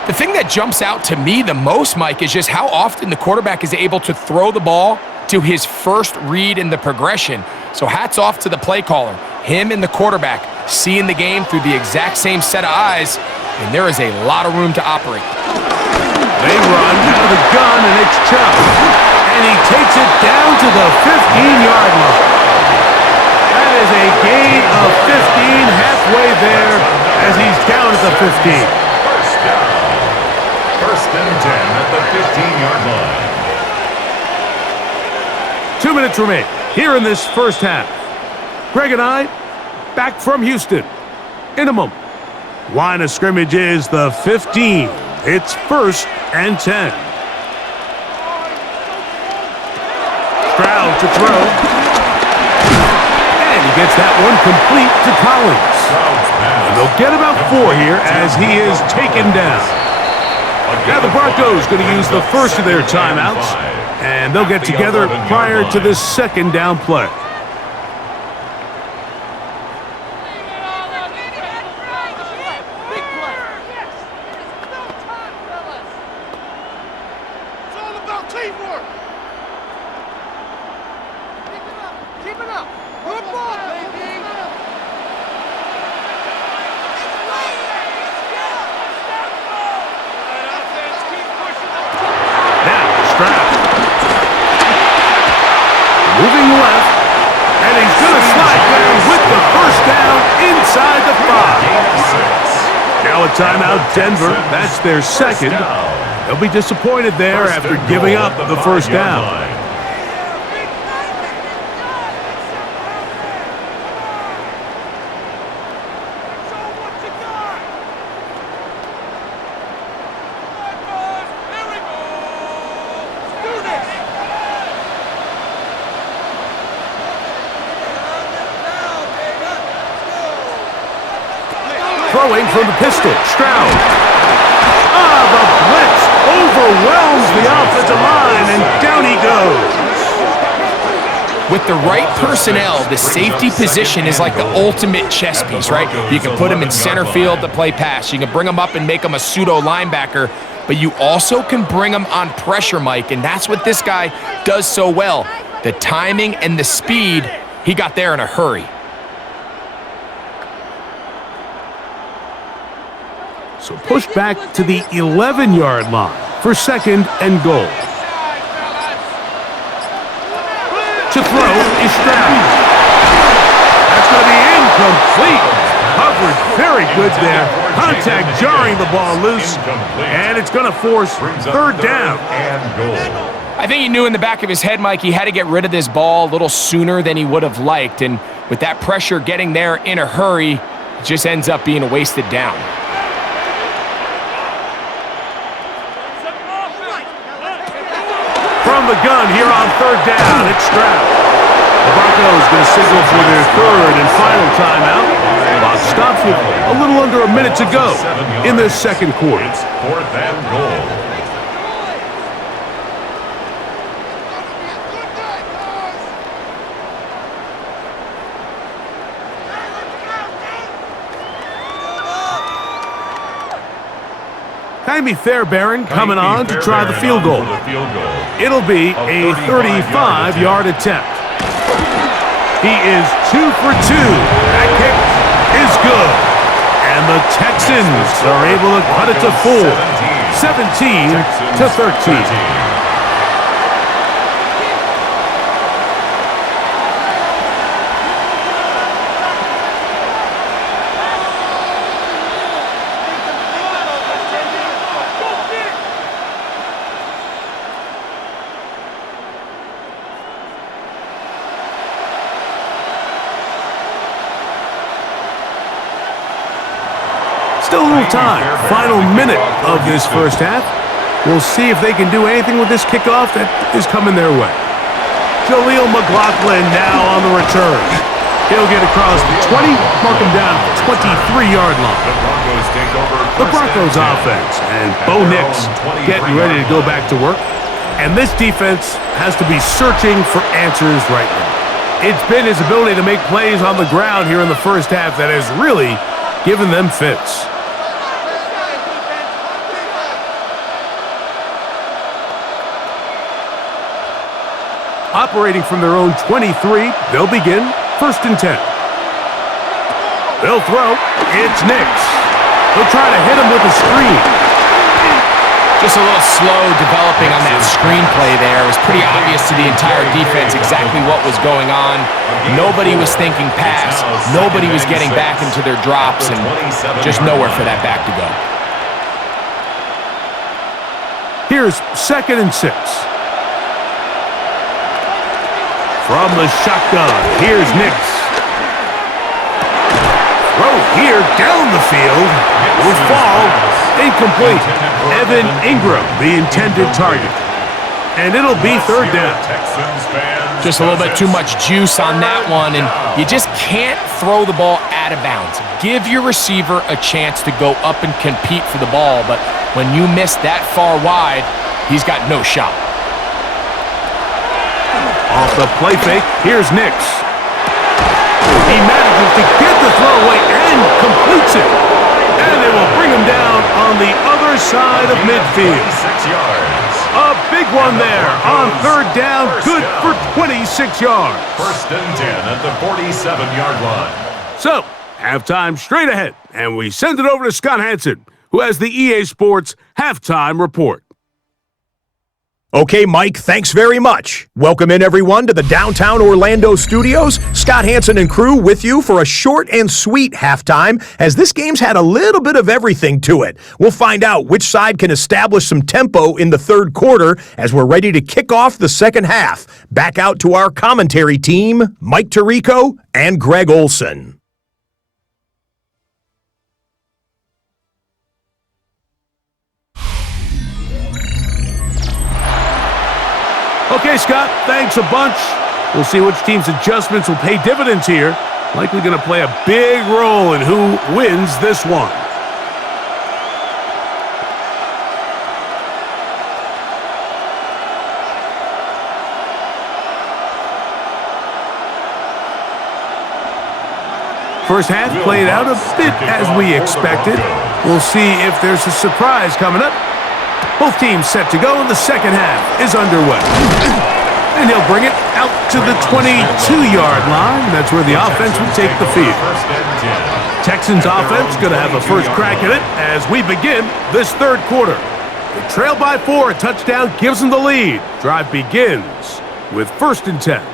The thing that jumps out to me the most, Mike, is just how often the quarterback is able to throw the ball to his first read in the progression. So hats off to the play caller. Him and the quarterback seeing the game through the exact same set of eyes, and there is a lot of room to operate. They run out of the gun, and it's Chubb. And he takes it down to the 15-yard line. That is a gain of 15 halfway there as he's down at the 15. First down. First and 10 at the 15-yard line. 2 minutes remain here in this first half. Greg and I back from Houston in a moment. Line of scrimmage is the 15. It's first and 10. Stroud to throw. And he gets that one complete to Collins. And they'll get about 4 here as he is taken down. Now the Broncos going to use the first of their timeouts, and they'll get together prior to this second down play. Moving left, and he's going to slide down with the first down inside the 5. Now a timeout, Denver. That's their second. They'll be disappointed there after giving up the first down. Throwing from the pistol, Stroud. The blitz overwhelms the offensive line, and down he goes. With the right personnel, the safety position is like the ultimate chess piece, right? You can put him in center field to play pass. You can bring him up and make him a pseudo linebacker, but you also can bring him on pressure, Mike, and that's what this guy does so well. The timing and the speed, he got there in a hurry. So push back to the 11-yard line for second and goal. To throw is Stroud. That's going to be incomplete. Coverage very good there. Contact jarring the ball loose, and it's going to force third down. I think he knew in the back of his head, Mike, he had to get rid of this ball a little sooner than he would have liked, and with that pressure getting there in a hurry, it just ends up being a wasted down. From the gun here on third down, it's Stroud. The Broncos going to signal for their third and final timeout. Clock stops with a little under a minute to go in this second quarter. It's fourth and goal. Jaime Fairbairn coming on to try the field goal. It'll be a 35-yard attempt. He is 2 for 2. That Texans are able to cut it to 4, 17-13. Still a little time. Final minute of this first half. We'll see if they can do anything with this kickoff that is coming their way. Jaleel McLaughlin now on the return. He'll get across the 20, mark him down at the 23-yard line. The Broncos offense and Bo Nix getting ready to go back to work. And this defense has to be searching for answers right now. It's been his ability to make plays on the ground here in the first half that has really given them fits. Operating from their own 23, they'll begin 1st and 10. They'll throw. It's Nix. They'll try to hit him with a screen. Just a little slow developing on that screenplay there. It was pretty obvious to the entire defense exactly what was going on. Nobody was thinking pass. Nobody was getting back into their drops, and just nowhere for that back to go. Here's 2nd and 6. From the shotgun, here's Nix. Throw here down the field. Will fall. Incomplete. Evan Ingram, the intended target. And it'll be 3rd down. Just a little bit too much juice on that one, and you just can't throw the ball out of bounds. Give your receiver a chance to go up and compete for the ball, but when you miss that far wide, he's got no shot. Off the play fake, here's Nix. He manages to get the throw away and completes it. And they will bring him down on the other side of midfield. A big one there on 3rd down, good for 26 yards. 1st and 10 at the 47-yard line. So, halftime straight ahead, and we send it over to Scott Hansen, who has the EA Sports Halftime Report. Okay, Mike, thanks very much. Welcome in, everyone, to the downtown Orlando studios. Scott Hansen and crew with you for a short and sweet halftime, as this game's had a little bit of everything to it. We'll find out which side can establish some tempo in the 3rd quarter as we're ready to kick off the 2nd half. Back out to our commentary team, Mike Tirico and Greg Olson. Okay, Scott, thanks a bunch. We'll see which team's adjustments will pay dividends here. Likely going to play a big role in who wins this one. First half played out a bit as we expected. We'll see if there's a surprise coming up. Both teams set to go, and the 2nd half is underway. And he'll bring it out to the 22-yard line. That's where the offense will take the field. Texans offense going to have a first crack at it as we begin this 3rd quarter. They trail by 4. A touchdown gives them the lead. Drive begins with 1st and 10.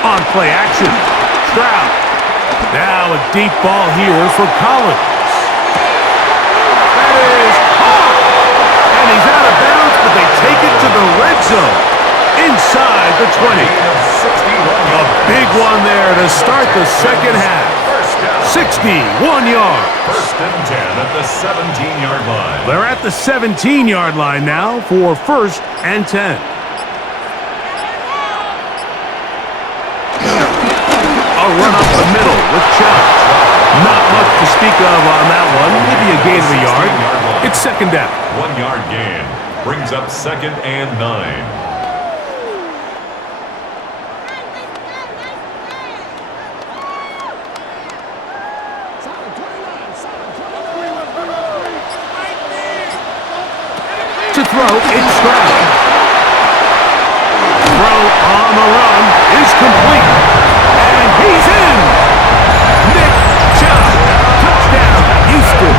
On play action, Stroud. Now a deep ball here for Collins. That is caught. And he's out of bounds, but they take it to the red zone. Inside the 20. A big one there to start the 2nd half. 61 yards. 1st and 10 at the 17-yard line. They're at the 17-yard line now for 1st and 10. Run up the middle with Chubb. Not much to speak of on that one. Maybe a gain of a yard. It's 2nd down. 1-yard gain brings up 2nd and 9. throw, it's Stroud. Throw on the run is complete. And he's in. Nick Chubb. Touchdown, Houston.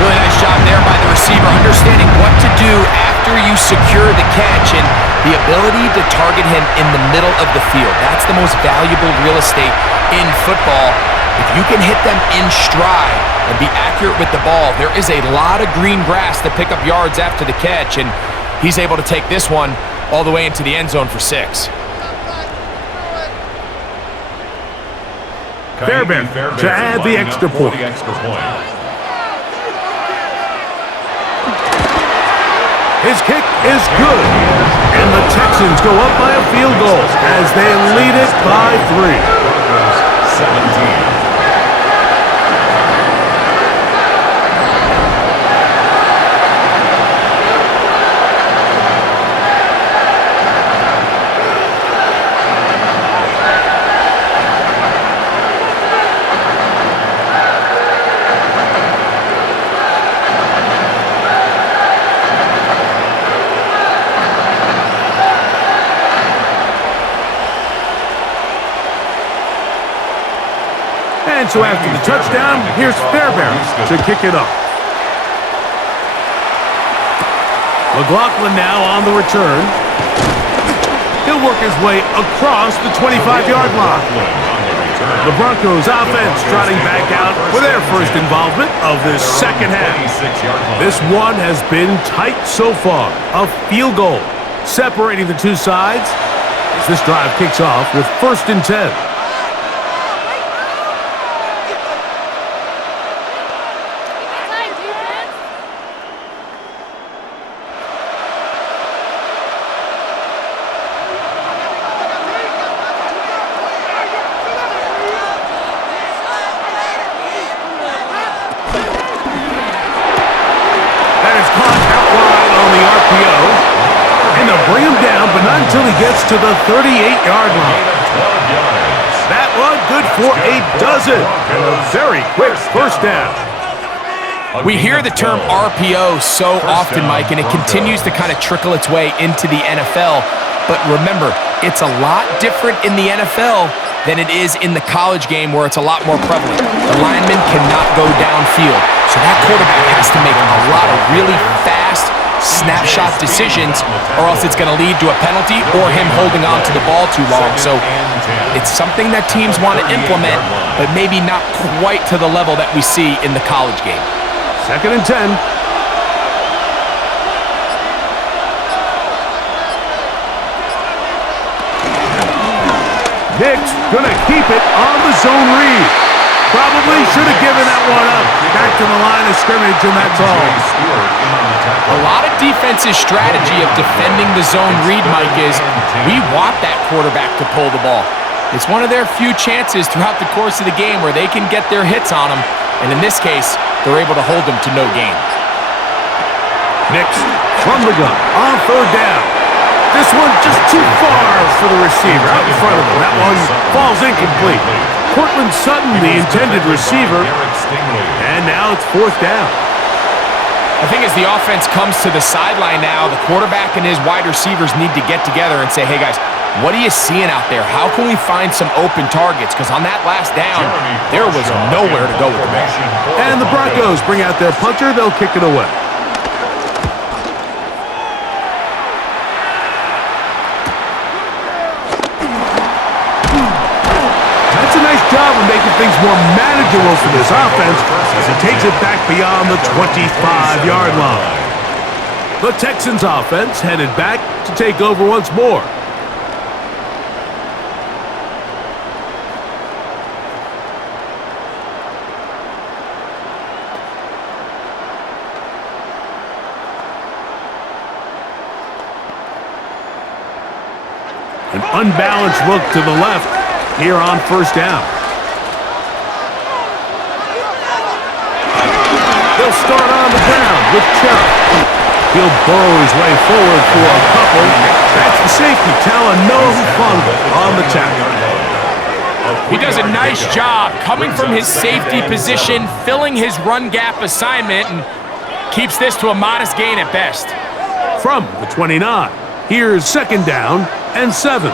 Really nice job there by the receiver, understanding what to do after you secure the catch and the ability to target him in the middle of the field. That's the most valuable real estate in football. If you can hit them in stride and be accurate with the ball, there is a lot of green grass to pick up yards after the catch, and he's able to take this one all the way into the end zone for 6. Fairbairn to add the extra point. His kick is good, and the Texans go up by a field goal as they lead it by 3. 17. And so after the touchdown, here's Fairbairn to kick it off. McLaughlin now on the return. He'll work his way across the 25-yard line. The Broncos offense trotting back out for their first involvement of this second half. This one has been tight so far. A field goal separating the two sides as this drive kicks off with 1st and 10. Bring him down, but not until he gets to the 38-yard line. That one good for a dozen, and a very quick first down. We hear the term RPO so often, Mike, and it continues to kind of trickle its way into the NFL. But remember, it's a lot different in the NFL than it is in the college game where it's a lot more prevalent. The lineman cannot go downfield, so that quarterback has to make a lot of really fast snapshot decisions, or else it's going to lead to a penalty or him holding on to the ball too long. So it's something that teams want to implement, but maybe not quite to the level that we see in the college game. 2nd and 10. Nick's going to keep it on the zone read. Probably should have given that one up. Back to the line of scrimmage, and that's all. A lot of defense's strategy of defending the zone read, Mike, is we want that quarterback to pull the ball. It's one of their few chances throughout the course of the game where they can get their hits on him, and in this case, they're able to hold him to no gain. Nix from the gun on 3rd down. This one just too far for the receiver out in front of him. That one falls incomplete. Cortland Sutton, the intended receiver, and now it's 4th down. I think as the offense comes to the sideline now, the quarterback and his wide receivers need to get together and say, hey guys, what are you seeing out there? How can we find some open targets? Because on that last down, there was nowhere to go with the ball. And the Broncos bring out their punter. They'll kick it away. Job of making things more manageable for this offense as he takes it back beyond the 25-yard line. The Texans offense headed back to take over once more. An unbalanced look to the left here on 1st down. They'll start on the ground with Cherry. He'll burrow his way forward for a couple. That's the safety, Talanoa Hufanga on the tackle. He does a nice job coming from his safety position, filling his run gap assignment, and Keeps this to a modest gain at best. From the 29, here's 2nd down and 7.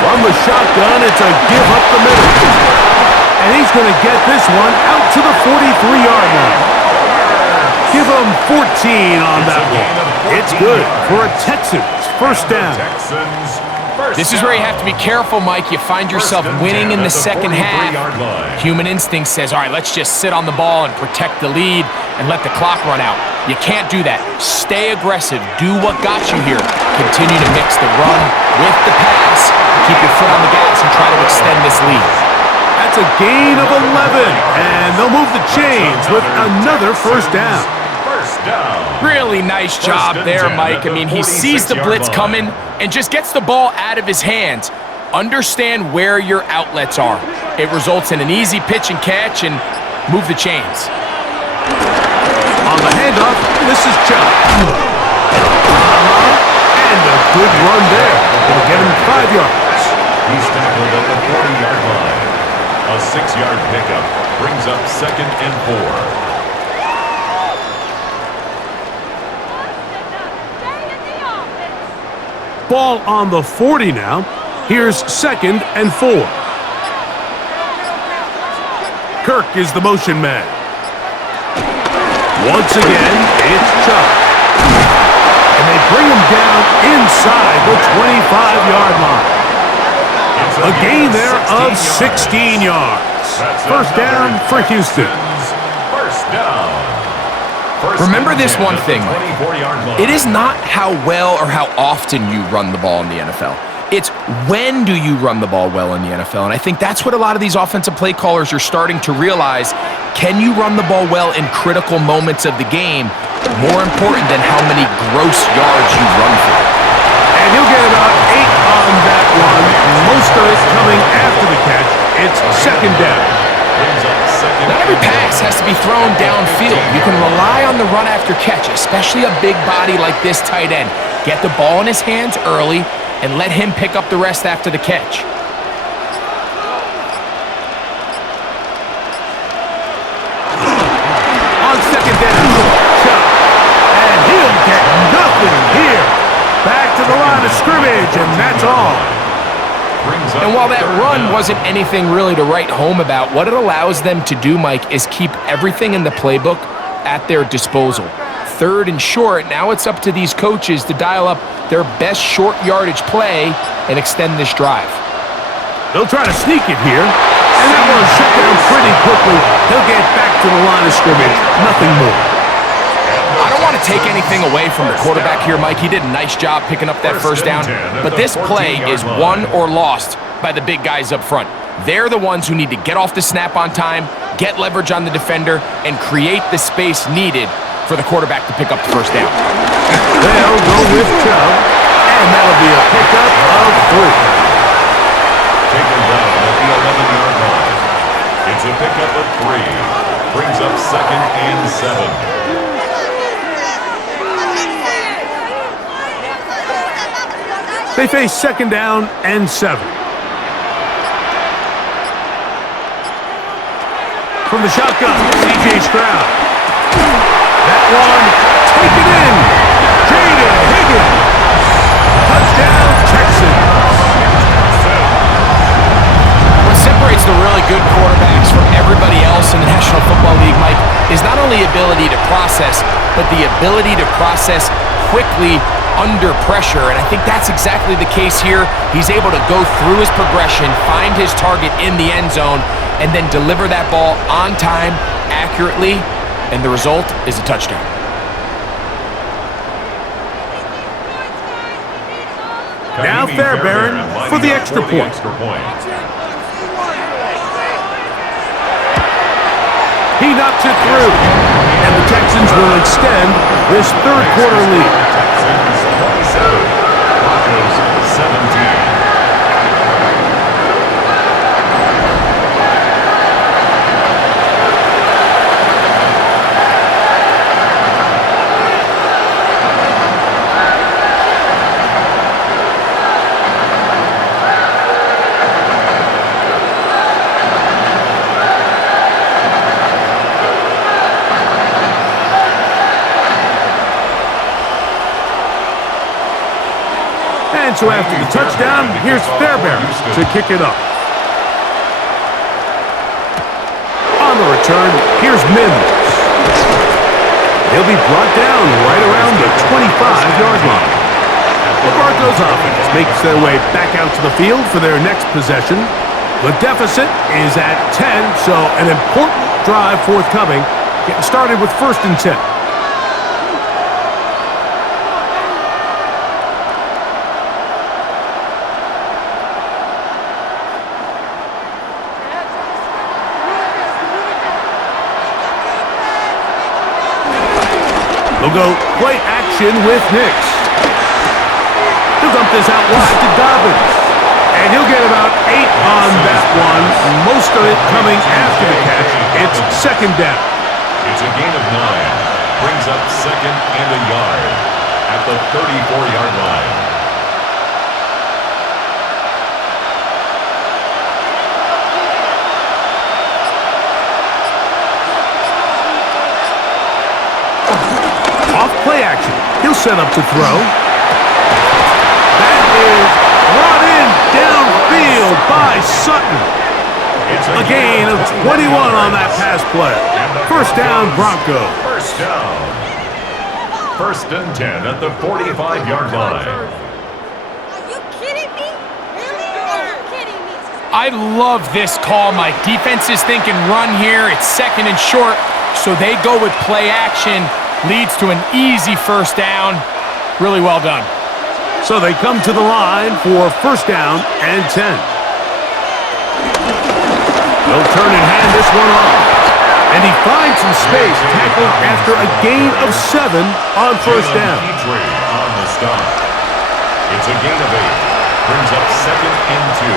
From the shotgun, it's a give up the middle. And he's going to get this one out to the 43-yard line. Give him 14 on that one. It's good for a Texans first down. This is where you have to be careful, Mike. You find yourself winning in the second half. Human instinct says, all right, let's just sit on the ball and protect the lead and let the clock run out. You can't do that. Stay aggressive. Do what got you here. Continue to mix the run with the pass. Keep your foot on the gas and try to extend this lead. That's a gain of 11, and they'll move the chains with another first down. Really nice job there, Mike. I mean, he sees the blitz coming and just gets the ball out of his hands. Understand where your outlets are. It results in an easy pitch and catch and move the chains. On the handoff, this is Chubb. And a good run there. It'll get him 5 yards. He's tackled at the 40-yard line. A 6-yard pickup brings up 2nd and 4. Ball on the 40 now. Here's 2nd and 4. Kirk is the motion man. Once again, it's Chubb. And they bring him down inside the 25-yard line. A gain there of 16 yards. First down for Houston. First down. Remember this one thing, Mike. It is not how well or how often you run the ball in the NFL. It's when do you run the ball well in the NFL. And I think that's what a lot of these offensive play callers are starting to realize. Can you run the ball well in critical moments of the game? More important than how many gross yards you run for. And he'll get about 8 on that one. Most of it coming after the catch. It's 2nd down. Not every pass has to be thrown downfield. You can rely on the run after catch, especially a big body like this tight end. Get the ball in his hands early and let him pick up the rest after the catch. On 2nd down, Chubb. And he'll get nothing here. Back to the line of scrimmage, and that's all. And while that run wasn't anything really to write home about, what it allows them to do, Mike, is keep everything in the playbook at their disposal. 3rd and short, now it's up to these coaches to dial up their best short yardage play and extend this drive. They'll try to sneak it here, and that one's shut down pretty quickly. He'll get back to the line of scrimmage, nothing more. I don't want to take anything away from the quarterback here, Mike. He did a nice job picking up that first down, but this play is won or lost by the big guys up front. They're the ones who need to get off the snap on time, get leverage on the defender, and create the space needed for the quarterback to pick up the first down. They'll go with Chubb, and that'll be a pickup of 3. Taken down at the 11-yard line. It's a pickup of 3. Brings up 2nd and 7. They face 2nd down and 7. From the shotgun, C.J. Stroud. That one taken in. Jaden Higgins. Touchdown, Texans. What separates the really good quarterbacks from everybody else in the National Football League, Mike, is not only ability to process, but the ability to process quickly under pressure, and I think that's exactly the case here. He's able to go through his progression, find his target in the end zone, and then deliver that ball on time, accurately, and the result is a touchdown. Now Fairbairn for the extra point. He knocks it through, and the Texans will extend this 3rd quarter lead. Texans 27, Broncos 17. And so after the touchdown, here's Fairbairn to kick it up. On the return, here's Mims. He'll be brought down right around the 25-yard line. The Broncos offense makes their way back out to the field for their next possession. The deficit is at 10, so an important drive forthcoming, getting started with 1st and 10. They'll go play action with Nix. He'll dump this out wide to Dobbins. And he'll get about 8 on that one, most of it coming after the catch. It's 2nd down. It's a gain of 9. Brings up 2nd and a yard at the 34-yard line. Off play action. He'll set up to throw. That is brought in downfield by Sutton. A gain of 21 on that pass play. 1st down, Broncos. 1st down. 1st and 10 at the 45-yard line. Are you kidding me? Really? Are you kidding me? I love this call, Mike. Defense is thinking run here. It's 2nd and short, so they go with play action. Leads to an easy 1st down. Really well done. So they come to the line for 1st down and 10. They'll turn and hand this one off. And he finds some space, tackled after a gain of 7 on 1st down. On the stop. It's a gain of 8. Brings up 2nd and 2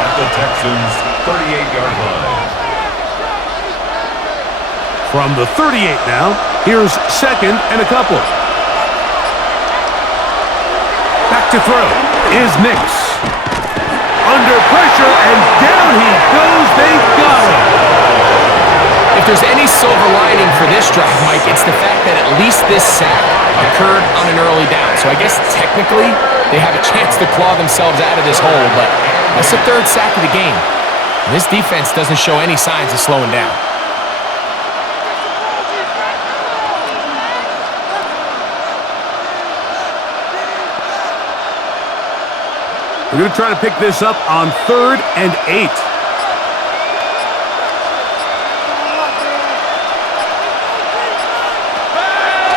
at the Texans' 38-yard line. From the 38 now, here's 2nd and a couple. Back to throw is Nix. Under pressure, and down he goes. They got him. If there's any silver lining for this drive, Mike, it's the fact that at least this sack occurred on an early down. So I guess technically they have a chance to claw themselves out of this hole, but that's the 3rd sack of the game. And this defense doesn't show any signs of slowing down. We're going to try to pick this up on 3rd and 8.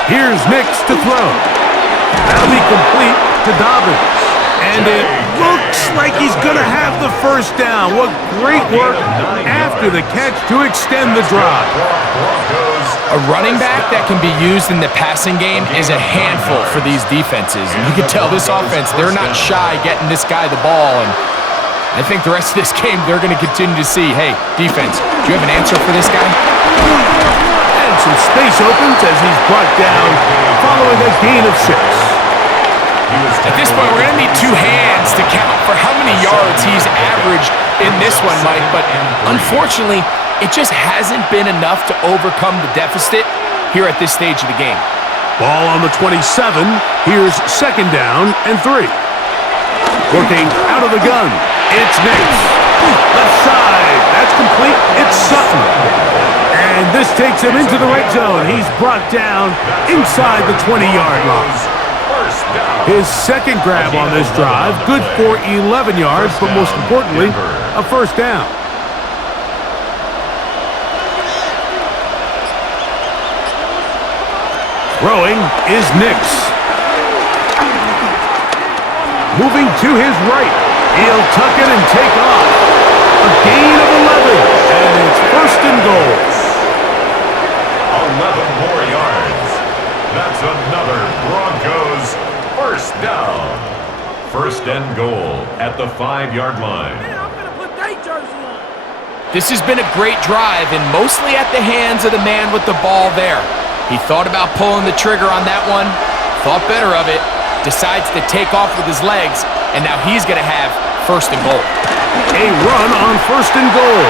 Here's Nix to throw. That'll be complete to Dobbins. And it looks like he's going to have the 1st down. What great work after the catch to extend the drive. A running back that can be used in the passing game is a handful for these defenses. And you can tell this offense, they're not shy getting this guy the ball. And I think the rest of this game, they're going to continue to see, hey, defense, do you have an answer for this guy? And some space opens as he's brought down following a gain of 6. At this point, we're going to need 2 hands to count for how many yards he's averaged in this one, Mike. But unfortunately, it just hasn't been enough to overcome the deficit here at this stage of the game. Ball on the 27. Here's 2nd down and 3. Working out of the gun. It's Nix. Left side. That's complete. It's Sutton. And this takes him into the red zone. He's brought down inside the 20-yard line. His 2nd grab on this drive. Good for 11 yards, but most importantly, a 1st down. Throwing is Nix. Moving to his right. He'll tuck it and take off. A gain of 11, and it's 1st and goal. 11 more yards. That's another Broncos 1st down. 1st and goal at the 5-yard line. Man, I'm gonna put that jersey on. This has been a great drive, and mostly at the hands of the man with the ball there. He thought about pulling the trigger on that one, thought better of it, decides to take off with his legs, and now he's going to have 1st and goal. A run on 1st and goal.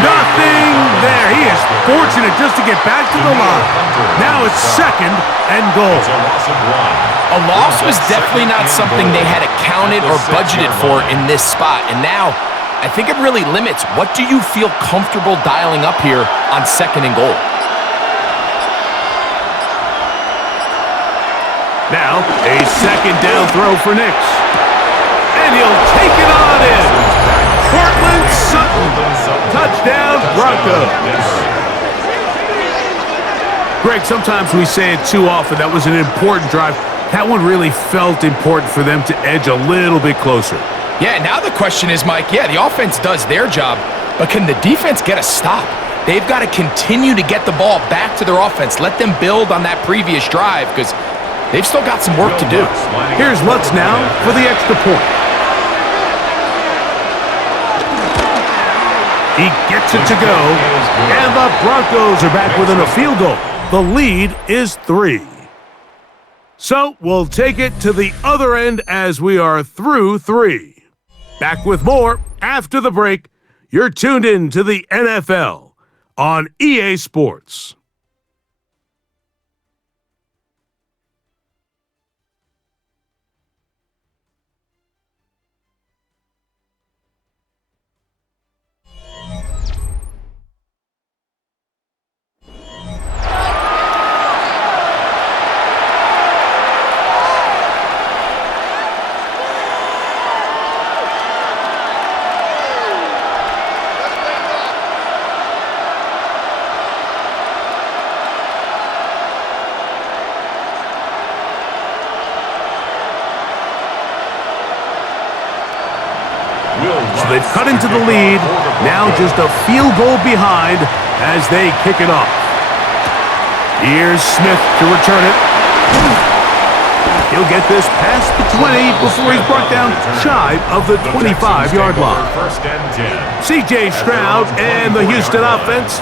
Nothing there. He is fortunate just to get back to the line. Now it's 2nd and goal. A loss was definitely not something they had accounted or budgeted for in this spot. And now, I think it really limits what do you feel comfortable dialing up here on 2nd and goal. Now, a 2nd down throw for Nix. And he'll take it on in. Cortland Sutton. Touchdown, Broncos. Greg, sometimes we say it too often. That was an important drive. That one really felt important for them to edge a little bit closer. Yeah, now the question is, Mike, yeah, the offense does their job, but can the defense get a stop? They've got to continue to get the ball back to their offense. Let them build on that previous drive because they've still got some work to do. Here's Lutz now for the extra point. He gets it to go, and the Broncos are back within a field goal. The lead is 3. So we'll take it to the other end as we are through 3. Back with more after the break. You're tuned in to the NFL on EA Sports. So they've cut into the lead, now just a field goal behind as they kick it off. Here's Smith to return it. He'll get this past the 20 before he's brought down shy of the 25-yard line. C.J. Stroud and the Houston offense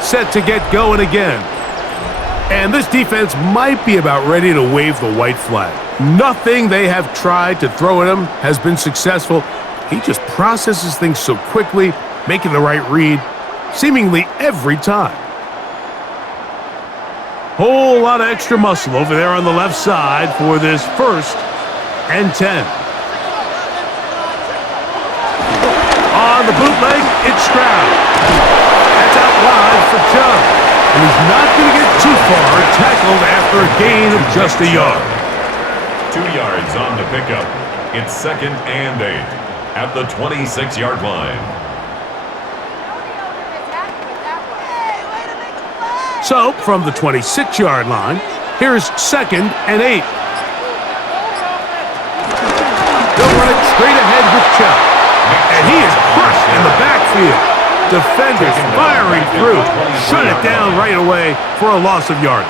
set to get going again. And this defense might be about ready to wave the white flag. Nothing they have tried to throw at him has been successful. He just processes things so quickly, making the right read, seemingly every time. Whole lot of extra muscle over there on the left side for this 1st and 10. On the bootleg, it's Stroud. That's out wide for Chubb. And he's not going to get too far, tackled after a gain of just a yard. 2 yards on the pickup. It's 2nd and 8. At the 26-yard line. So, from the 26-yard line, here's 2nd and 8. They'll run it straight ahead with Chubb. And he is crushed in the backfield. Defenders firing through. Shut it down right away for a loss of yardage.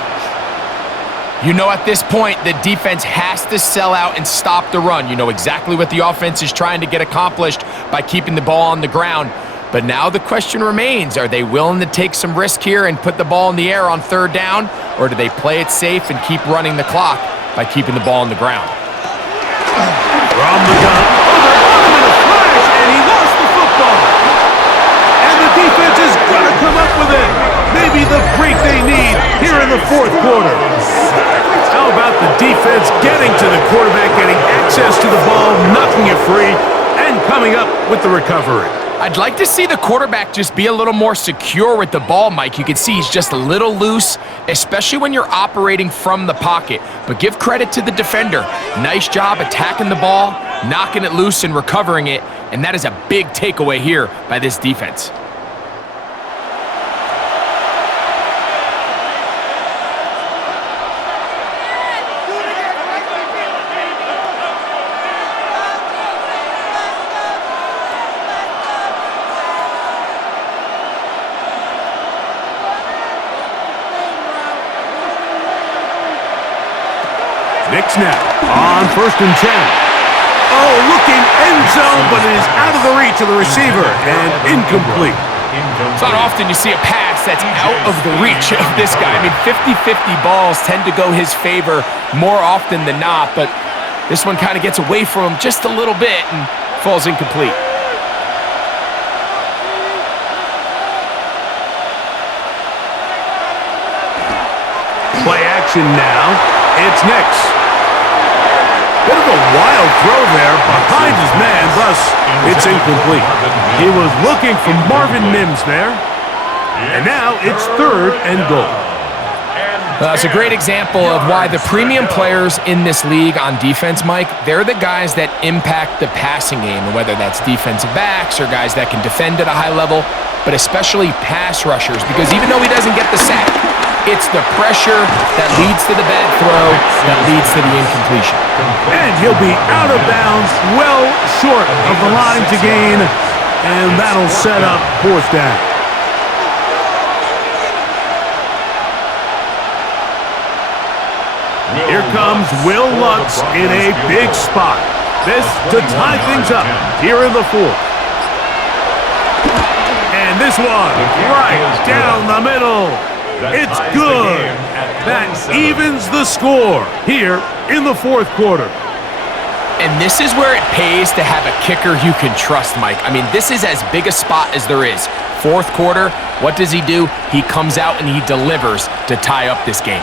You know, at this point, the defense has to sell out and stop the run. You know exactly what the offense is trying to get accomplished by keeping the ball on the ground. But now the question remains, are they willing to take some risk here and put the ball in the air on 3rd down? Or do they play it safe and keep running the clock by keeping the ball on the ground? From the gun, in a flash, and he lost the football. And the defense is going to come up with it. Maybe the break they need here in the 4th quarter. How about the defense getting to the quarterback, getting access to the ball, knocking it free, and coming up with the recovery? I'd like to see the quarterback just be a little more secure with the ball, Mike. You can see he's just a little loose, especially when you're operating from the pocket. But give credit to the defender. Nice job attacking the ball, knocking it loose and recovering it, and that is a big takeaway here by this defense. Nix now on 1st and 10. Oh, looking end zone, but it is out of the reach of the receiver and incomplete. It's not often you see a pass that's out of the reach of this guy. I mean, 50-50 balls tend to go his favor more often than not, but this one kind of gets away from him just a little bit and falls incomplete. action now. It's Nix. Bit of a wild throw there behind his man, thus it's incomplete. He was looking for Marvin Mims there. And now it's 3rd and goal. It's a great example of why the premium players in this league on defense, Mike, they're the guys that impact the passing game, whether that's defensive backs or guys that can defend at a high level, but especially pass rushers, because even though he doesn't get the sack, it's the pressure that leads to the bad throw that leads to the incompletion. And he'll be out of bounds, well short of the line to gain, and that'll set up 4th down. Here comes Will Lutz in a big spot. This to tie things up here in the 4th. And this one right down the middle. It's good. That evens the score here in the 4th quarter. And this is where it pays to have a kicker you can trust, Mike. I mean, this is as big a spot as there is. 4th quarter, what does he do? He comes out and he delivers to tie up this game.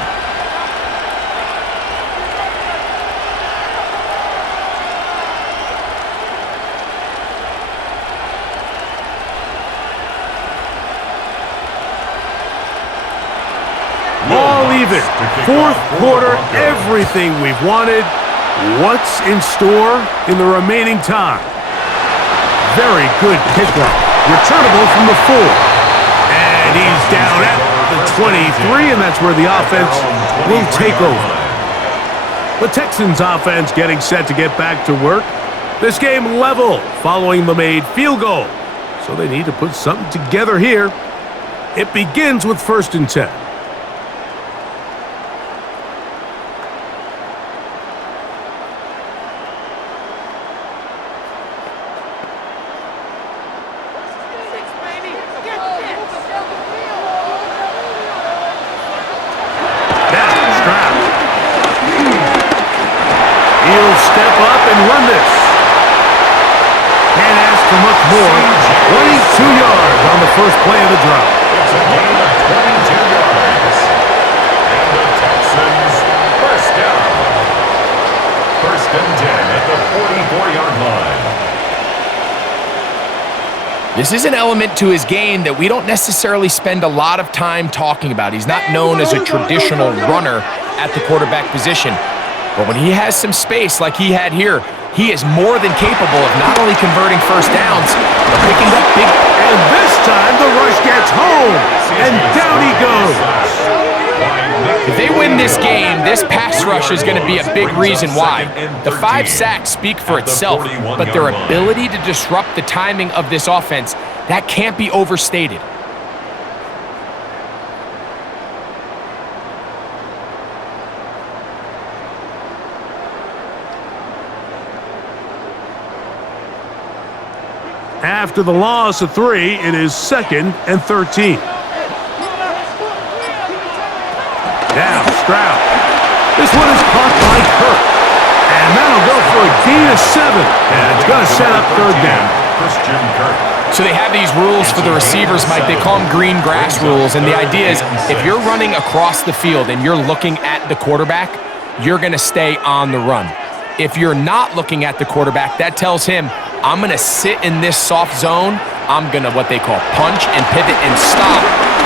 All even. 4th quarter, everything we've wanted. What's in store in the remaining time? Very good pickup. Returnable from the 4. And he's down at the 23, and that's where the offense will take over. The Texans offense getting set to get back to work. This game level following the made field goal. So they need to put something together here. It begins with 1st and 10. Step up and run this. Can't ask for much more. 22 yards on the first play of the drive. It's a gain of 22 yards. And the Texans first down. 1st and 10 at the 44-yard line. This is an element to his game that we don't necessarily spend a lot of time talking about. He's not known as a traditional runner at the quarterback position. But when he has some space like he had here, he is more than capable of not only converting 1st downs, but picking up big. And this time the rush gets home, and down he goes. If they win this game, this pass rush is going to be a big reason why. The 5 sacks speak for itself, but their ability to disrupt the timing of this offense, that can't be overstated. After the loss of 3, it is 2nd and 13. Now Stroud. This one is caught by Kirk. And that'll go for a gain of 7. And it's going to set up 3rd down. So they have these rules for the receivers, Mike. They call them green grass rules. And the idea is if you're running across the field and you're looking at the quarterback, you're going to stay on the run. If you're not looking at the quarterback, that tells him, I'm going to sit in this soft zone. I'm going to what they call punch and pivot and stop.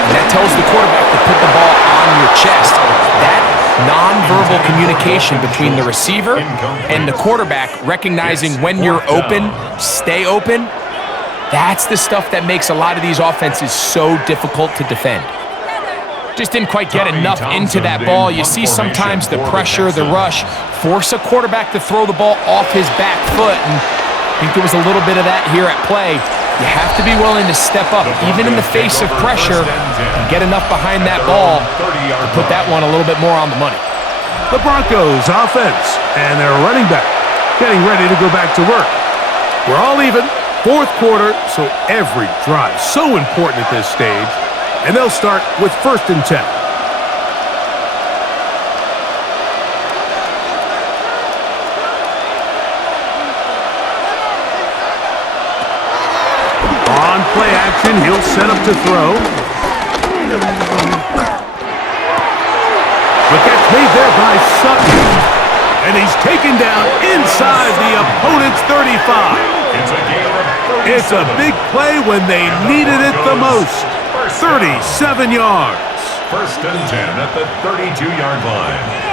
And that tells the quarterback to put the ball on your chest. That nonverbal communication between the receiver and the quarterback, recognizing when you're open, stay open, that's the stuff that makes a lot of these offenses so difficult to defend. Just didn't quite get enough into that ball. You see sometimes the pressure, the rush, force a quarterback to throw the ball off his back foot. And I think there was a little bit of that here at play. You have to be willing to step up, even in the face of pressure, and get enough behind that ball to put that one a little bit more on the money. The Broncos offense and their running back getting ready to go back to work. We're all even, 4th quarter, so every drive so important at this stage. And they'll start with 1st and 10. On play action, he'll set up to throw. But gets It's made there by Sutton. And he's taken down inside the opponent's 35. It's a game of 37. It's a big play when they needed it the most. 37 yards. First and 10 at the 32-yard line.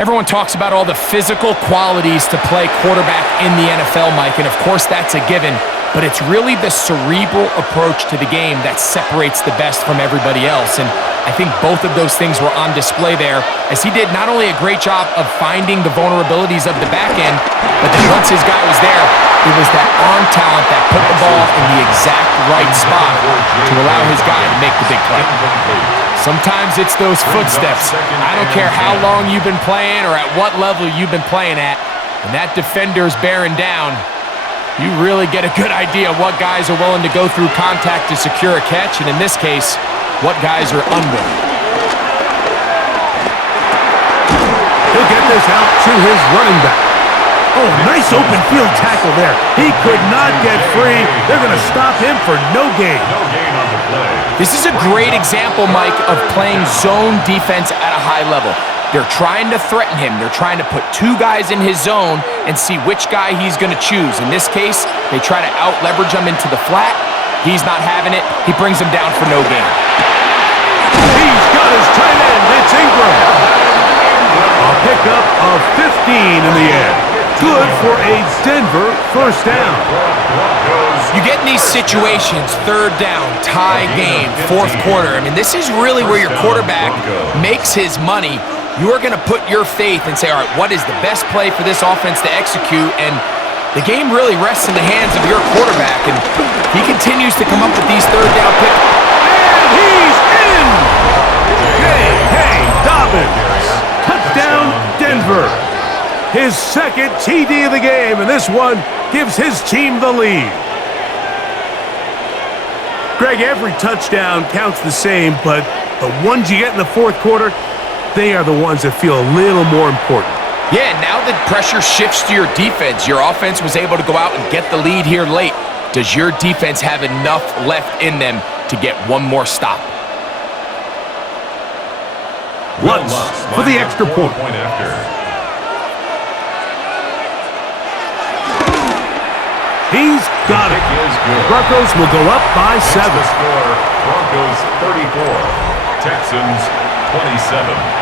Everyone talks about all the physical qualities to play quarterback in the NFL, Mike, and of course that's a given, but it's really the cerebral approach to the game that separates the best from everybody else, and I think both of those things were on display there, as he did not only a great job of finding the vulnerabilities of the back end, but then once his guy was there, it was that arm talent that put the ball in the exact right spot to allow his guy to make the big play. Sometimes it's those footsteps. I don't care how long you've been playing or at what level you've been playing at. When that defender's bearing down, you really get a good idea of what guys are willing to go through contact to secure a catch, and in this case, what guys are unwilling. He'll get this out to his running back. Oh, nice open field tackle there. He could not get free. They're going to stop him for no gain. No gain on the play. This is a great example, Mike, of playing zone defense at a high level. They're trying to threaten him. They're trying to put two guys in his zone and see which guy he's going to choose. In this case, they try to out-leverage him into the flat. He's not having it. He brings him down for no gain. He's got his tight end. It's Ingram. A pickup of 15 in the end. Good for a Denver first down. You get in these situations, third down, tie game, fourth quarter. I mean, this is really where your quarterback makes his money. You are going to put your faith and say, all right, what is the best play for this offense to execute? And the game really rests in the hands of your quarterback. And he continues to come up with these third down picks. And he's in! Hey, Dobbins. Touchdown, Denver. His second TD of the game, and this one gives his team the lead. Greg, every touchdown counts the same, but the ones you get in the fourth quarter, they are the ones that feel a little more important. Yeah, now the pressure shifts to your defense. Your offense was able to go out and get the lead here late. Does your defense have enough left in them to get one more stop? Lutz for the extra point. He's got it. Broncos will go up by 7. Score, Broncos 34, Texans 27.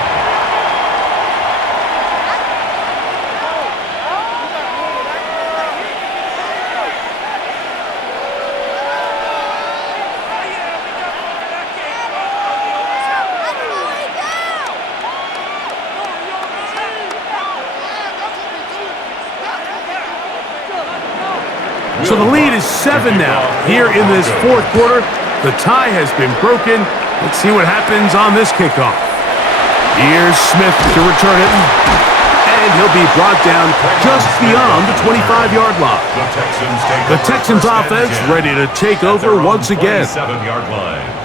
So the lead is 7 now. Here in this fourth quarter, the tie has been broken. Let's see what happens on this kickoff. Here's Smith to return it. And he'll be brought down just beyond the 25-yard line. The Texans offense ready to take over once again. 27-yard line.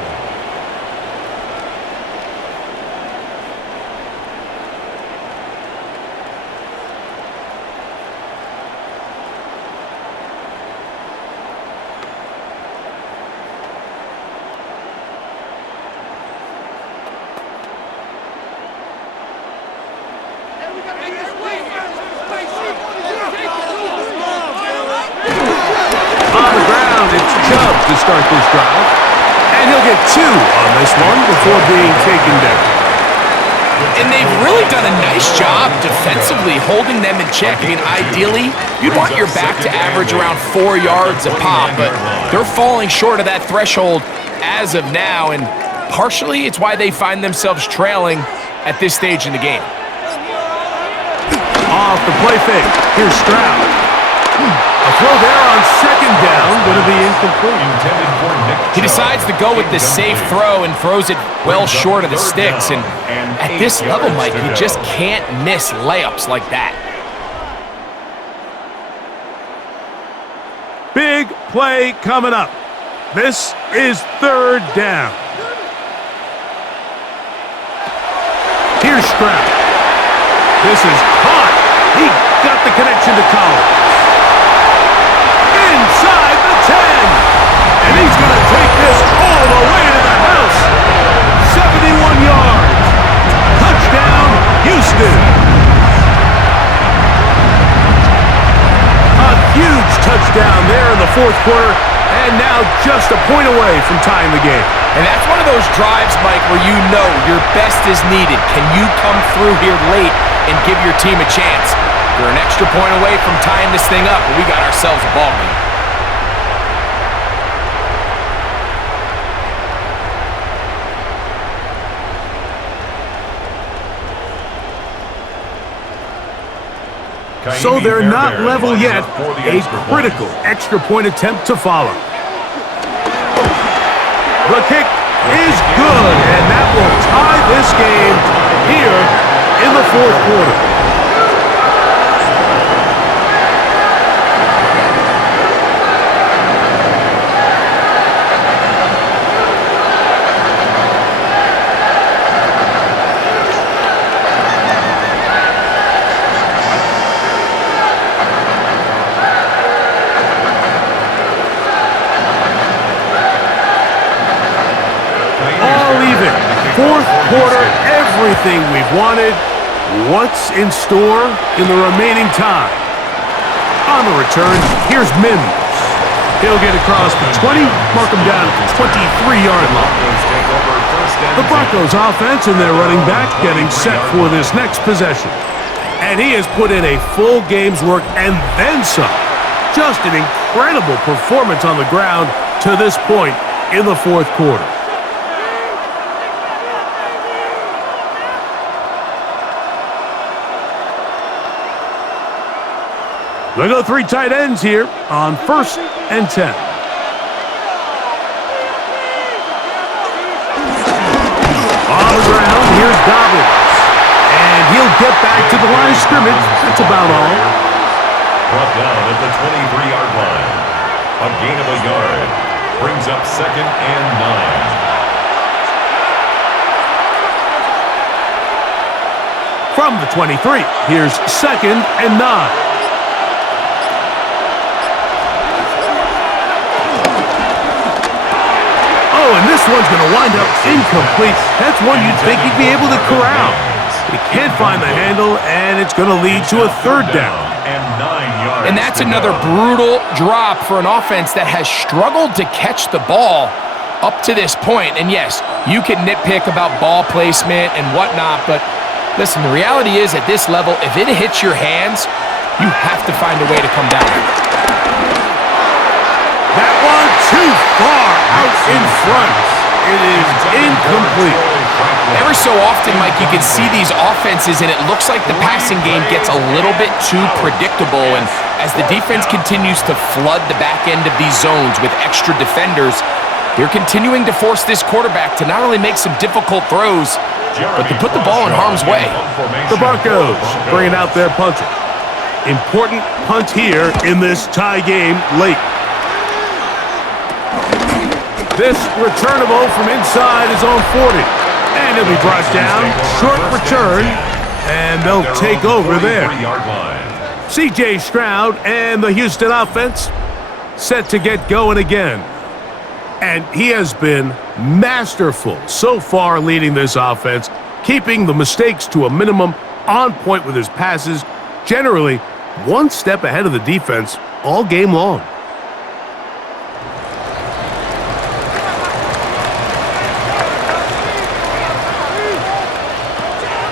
To start this drive, and he'll get 2 on this one before being taken down. And they've really done a nice job defensively holding them in check. I mean, ideally, you'd want your back to average around 4 yards a pop, but they're falling short of that threshold as of now, and partially it's why they find themselves trailing at this stage in the game. Off the play fake, here's Stroud. A throw there on second down, going to be incomplete. He decides to go with the safe throw and throws it well short of the sticks. And at this level, Mike, you just can't miss layups like that. Big play coming up. This is third down. Here's Stroud. This is caught. He got the connection to Collins. Inside the 10. just a point away from tying the game. And that's one of those drives, Mike, where you know your best is needed. Can you come through here late and give your team a chance? We're an extra point away from tying this thing up, and we got ourselves a ball game. So they're not level yet. A critical extra point attempt to follow. The kick is good, and that will tie this game here in the fourth quarter. Fourth quarter, everything we've wanted. What's in store in the remaining time? On the return, here's Mims. He'll get across the 20, mark him down at the 23-yard line. The Broncos offense and their running back getting set for this next possession. And he has put in a full game's work and then some. Just an incredible performance on the ground to this point in the fourth quarter. They go three tight ends here on 1st and 10. On the ground, here's Dobbins. And he'll get back to the line of scrimmage. That's about all. Brought down at the 23-yard line. A gain of a yard. Brings up 2nd and 9. From the 23, here's 2nd and 9. And this one's going to wind up incomplete. That's one you'd think he'd be able to corral. He can't find the handle, and it's going to lead to a 3rd down. And that's another brutal drop for an offense that has struggled to catch the ball up to this point. And yes, you can nitpick about ball placement and whatnot, but listen, the reality is at this level, if it hits your hands, you have to find a way to come down. That one too far out in front. It is incomplete. Every so often, Mike, you can see these offenses, and it looks like the passing game gets a little bit too predictable. And as the defense continues to flood the back end of these zones with extra defenders, they're continuing to force this quarterback to not only make some difficult throws, but to put the ball in harm's way. The Broncos bringing out their punter. Important punt here in this tie game late. This returnable from inside his own 40. And he'll be brought down. Short return. And they'll take over there. C.J. Stroud and the Houston offense set to get going again. And he has been masterful so far leading this offense, keeping the mistakes to a minimum, on point with his passes, generally one step ahead of the defense all game long.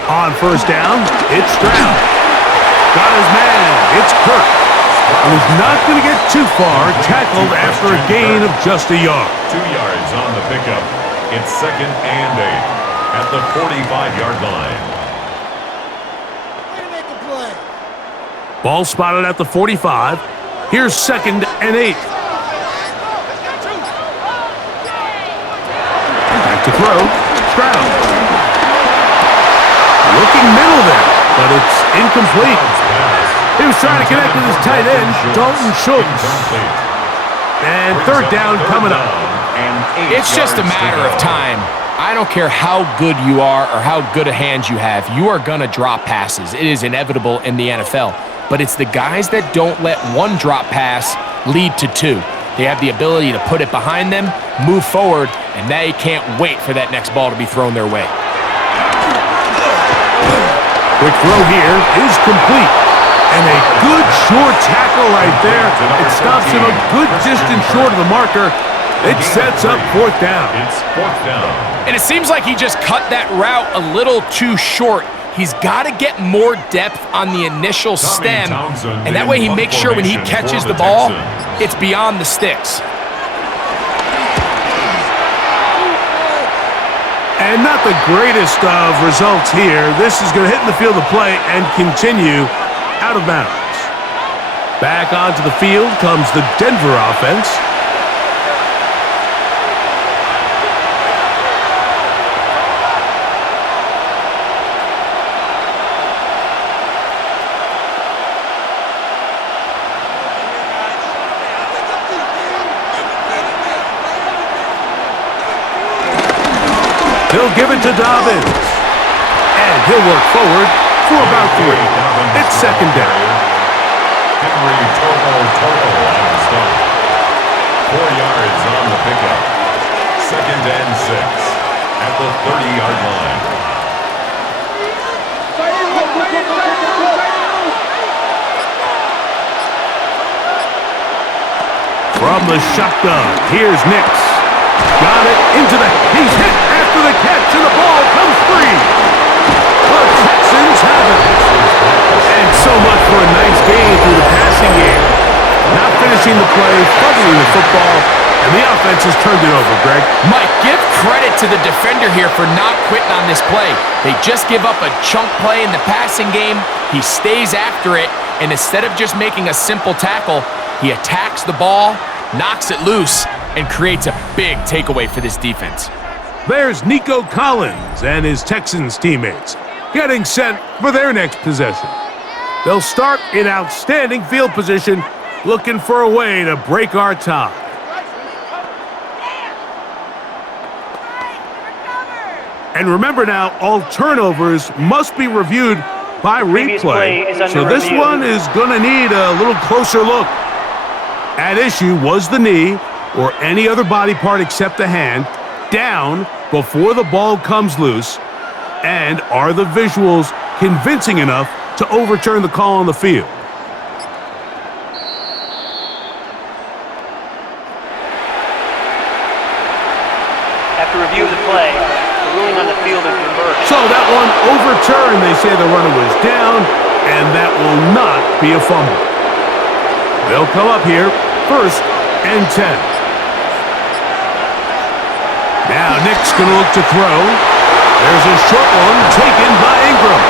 On 1st down, it's Stroud. Got his man. It's Kirk. And he's not going to get too far, tackled after a gain of just a yard. 2 yards on the pickup. It's 2nd and 8 at the 45-yard line. Ball spotted at the 45. Here's 2nd and 8. Back to throw. Stroud. Looking middle there, but it's incomplete. He was trying to connect with his tight end, Dalton Schultz. And 3rd down coming up. It's just a matter of time. I don't care how good you are or how good a hand you have. You are going to drop passes. It is inevitable in the NFL. But it's the guys that don't let one drop pass lead to 2. They have the ability to put it behind them, move forward, and they can't wait for that next ball to be thrown their way. Quick throw here is complete. And a good short tackle right there. It stops him a good distance short of the marker. It sets up fourth down. It's fourth down. And it seems like he just cut that route a little too short. He's got to get more depth on the initial stem, and that way he makes sure when he catches the ball, it's beyond the sticks. And not the greatest of results here. This is going to hit in the field of play and continue out of bounds. Back onto the field comes the Denver offense. He'll give it to Dobbins. And he'll work forward for about 3. It's second down. Henry Turbo on the stop. 4 yards on the pickup. Second and 6 at the 30-yard line. From the shotgun, here's Nix. Got it into the... He's hit after the catch, and the ball comes free. The Texans have it. And so much for a nice game through the passing game. Not finishing the play, fumbling the football, and the offense has turned it over, Greg. Mike, give credit to the defender here for not quitting on this play. They just give up a chunk play in the passing game. He stays after it, and instead of just making a simple tackle, he attacks the ball, knocks it loose, and creates a big takeaway for this defense. There's Nico Collins and his Texans teammates getting set for their next possession. They'll start in outstanding field position, looking for a way to break our tie. And remember now, all turnovers must be reviewed by replay. So this one is going to need a little closer look. At issue was the knee, or any other body part except the hand, down before the ball comes loose, and are the visuals convincing enough to overturn the call on the field? After review of the play, the ruling on the field is reversed. So that one overturned. They say the runner was down, and that will not be a fumble. They'll come up here, 1st and 10. Now Nick's going to look to throw. There's a short one taken by Ingram.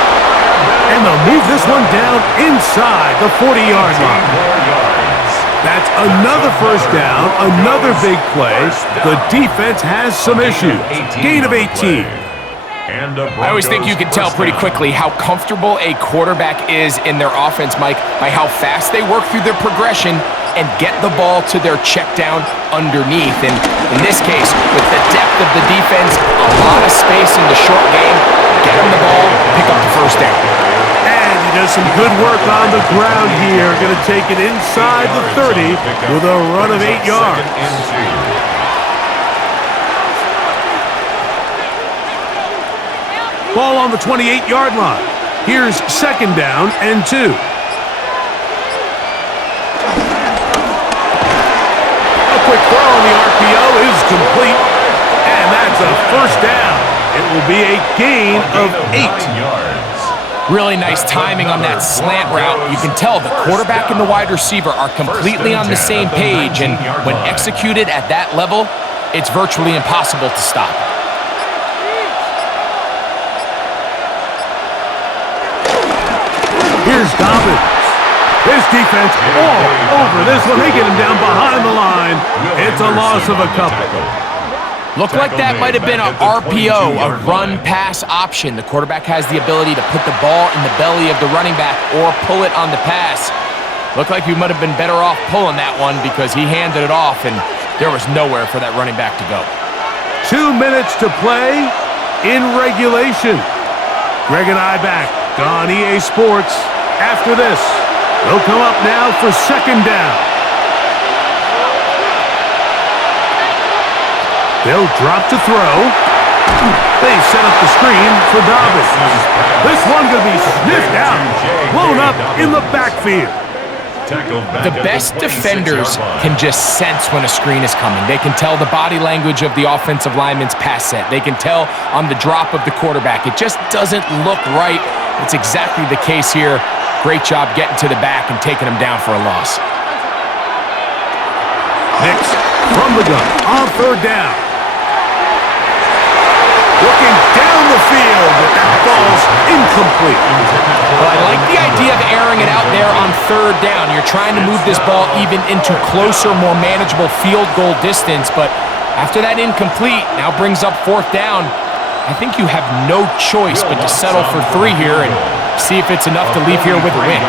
And they'll move this one down inside the 40-yard line. That's another first down, another big play. The defense has some issues. Gain of 18. I always think you can tell pretty quickly how comfortable a quarterback is in their offense, Mike, by how fast they work through their progression and get the ball to their check down underneath. And in this case, with the depth of the defense, a lot of space in the short game, get him the ball, pick up the first down. And he does some good work on the ground here. Going to take it inside the 30 with a run of 8 yards. Ball on the 28-yard line. Here's second down and 2. A quick throw on the RPO is complete, and that's a first down. It will be a gain of 8. Really nice timing on that slant route. You can tell the quarterback and the wide receiver are completely on the same page, and when executed at that level, it's virtually impossible to stop. Here's Dobbins. His defense all over this one. They get him down behind the line. It's a loss of a couple. Looked like that might have been an RPO, a run-pass option. The quarterback has the ability to put the ball in the belly of the running back or pull it on the pass. Looked like he might have been better off pulling that one because he handed it off, and there was nowhere for that running back to go. 2 minutes to play in regulation. Greg and I back on EA Sports after this. They'll come up now for second down. They'll drop to throw. They set up the screen for Dobbins. This one going to be sniffed out, blown up in the backfield. The best defenders can just sense when a screen is coming. They can tell the body language of the offensive lineman's pass set. They can tell on the drop of the quarterback. It just doesn't look right. It's exactly the case here. Great job getting to the back and taking him down for a loss. Next, from the gun, on third down. Looking down the field, but that ball's incomplete. Well, I like the idea of airing it out there on third down. You're trying to move this ball even into closer, more manageable field goal distance, but after that incomplete, now brings up fourth down. I think you have no choice but to settle for 3 here and see if it's enough to leave here with a win.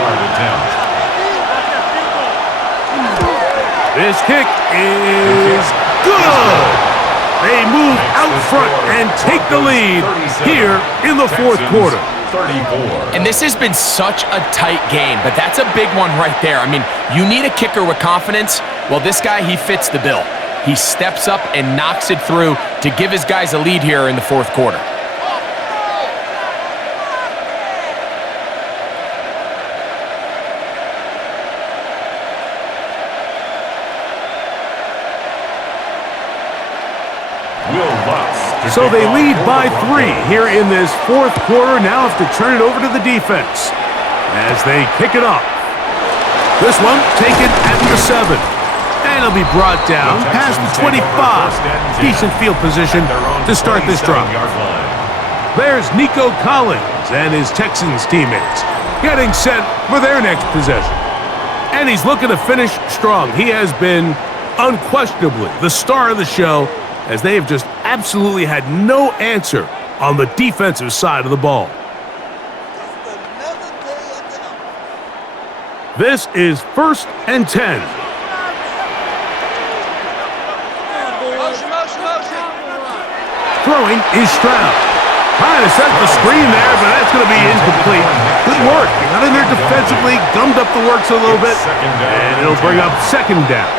This kick is good. They move out front and take the lead here in the fourth quarter. And this has been such a tight game, but that's a big one right there. I mean, you need a kicker with confidence. Well, this guy, he fits the bill. He steps up and knocks it through to give his guys a lead here in the fourth quarter. So they lead by 3 here in this fourth quarter. Now have to turn it over to the defense as they kick it off. This one taken at the 7. And it'll be brought down past the 25. Decent field position to start this drive. There's Nico Collins and his Texans teammates getting set for their next possession. And he's looking to finish strong. He has been unquestionably the star of the show, as they have just absolutely had no answer on the defensive side of the ball. This is 1st and 10. Throwing is Stroud. Trying to set the screen there, but that's going to be incomplete. Good work. Got in there defensively, gummed up the works a little bit, and it'll bring up 2nd down.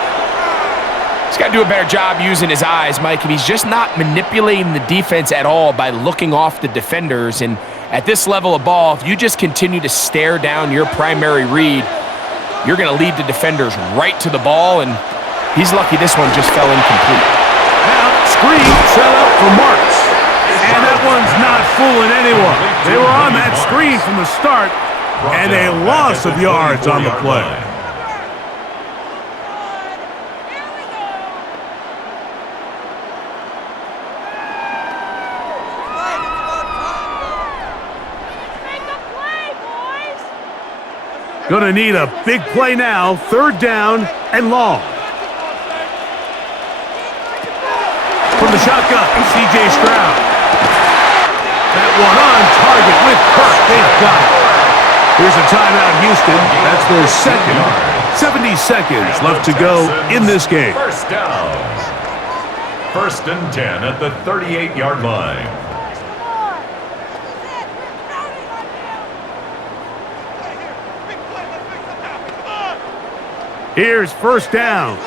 He's got to do a better job using his eyes, Mike, and he's just not manipulating the defense at all by looking off the defenders. And at this level of ball, if you just continue to stare down your primary read, you're going to lead the defenders right to the ball, and he's lucky this one just fell incomplete. Now, screen set up for Marks, and that one's not fooling anyone. They were on that screen from the start, and a loss of yards on the play. Gonna need a big play now. 3rd down and long. From the shotgun, C.J. Stroud. That one on target with Kirk. They've got it. Here's a timeout, Houston. That's their 2nd. 70 seconds left to go in this game. 1st down. 1st and 10 at the 38-yard line. Here's 1st down.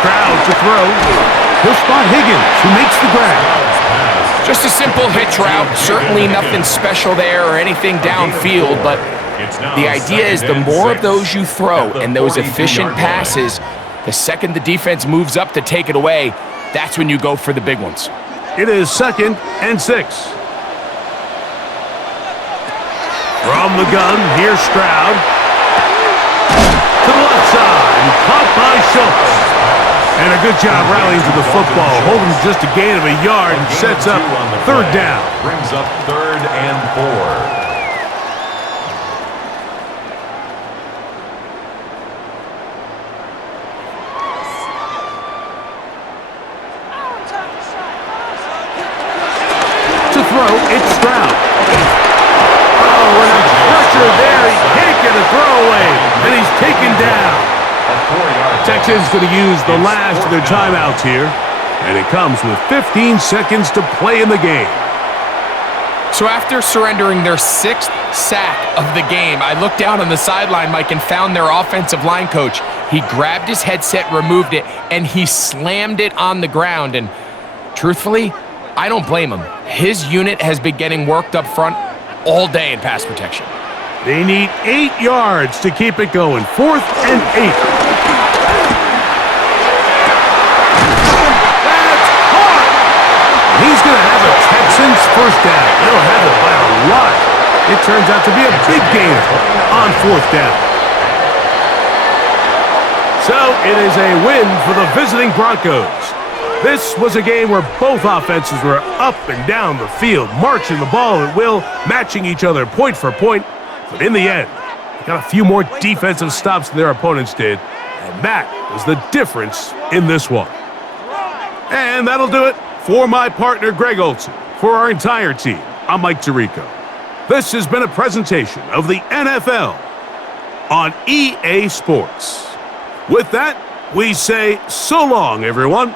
Stroud to throw. He'll spot Higgins, who makes the grab. Just a simple hitch route. Certainly nothing special there or anything downfield, but the idea is the more of those you throw and those efficient passes, the second the defense moves up to take it away, that's when you go for the big ones. It is 2nd and 6. From the gun, here's Stroud. To the left side, caught by Schultz. And a good job rallying to the football, holding just a gain of a yard and sets up 3rd down. Brings up 3rd and 4. To throw, it's Stroud. Oh, and a pressure there. He can't get a throwaway, and he's taken down. Texans going to use the last of their timeouts here, and it comes with 15 seconds to play in the game. So after surrendering their 6th sack of the game, I looked down on the sideline, Mike, and found their offensive line coach. He grabbed his headset, removed it, and he slammed it on the ground. And truthfully, I don't blame him. His unit has been getting worked up front all day in pass protection. They need 8 yards to keep it going. 4th and 8. That's caught! He's going to have a Texans first down. They'll have it by a lot. It turns out to be a big gainer on 4th down. So it is a win for the visiting Broncos. This was a game where both offenses were up and down the field, marching the ball at will, matching each other point for point. But in the end, they got a few more defensive stops than their opponents did, and that was the difference in this one. And that'll do it for my partner, Greg Olson. For our entire team, I'm Mike Tirico. This has been a presentation of the NFL on EA Sports. With that, we say so long, everyone.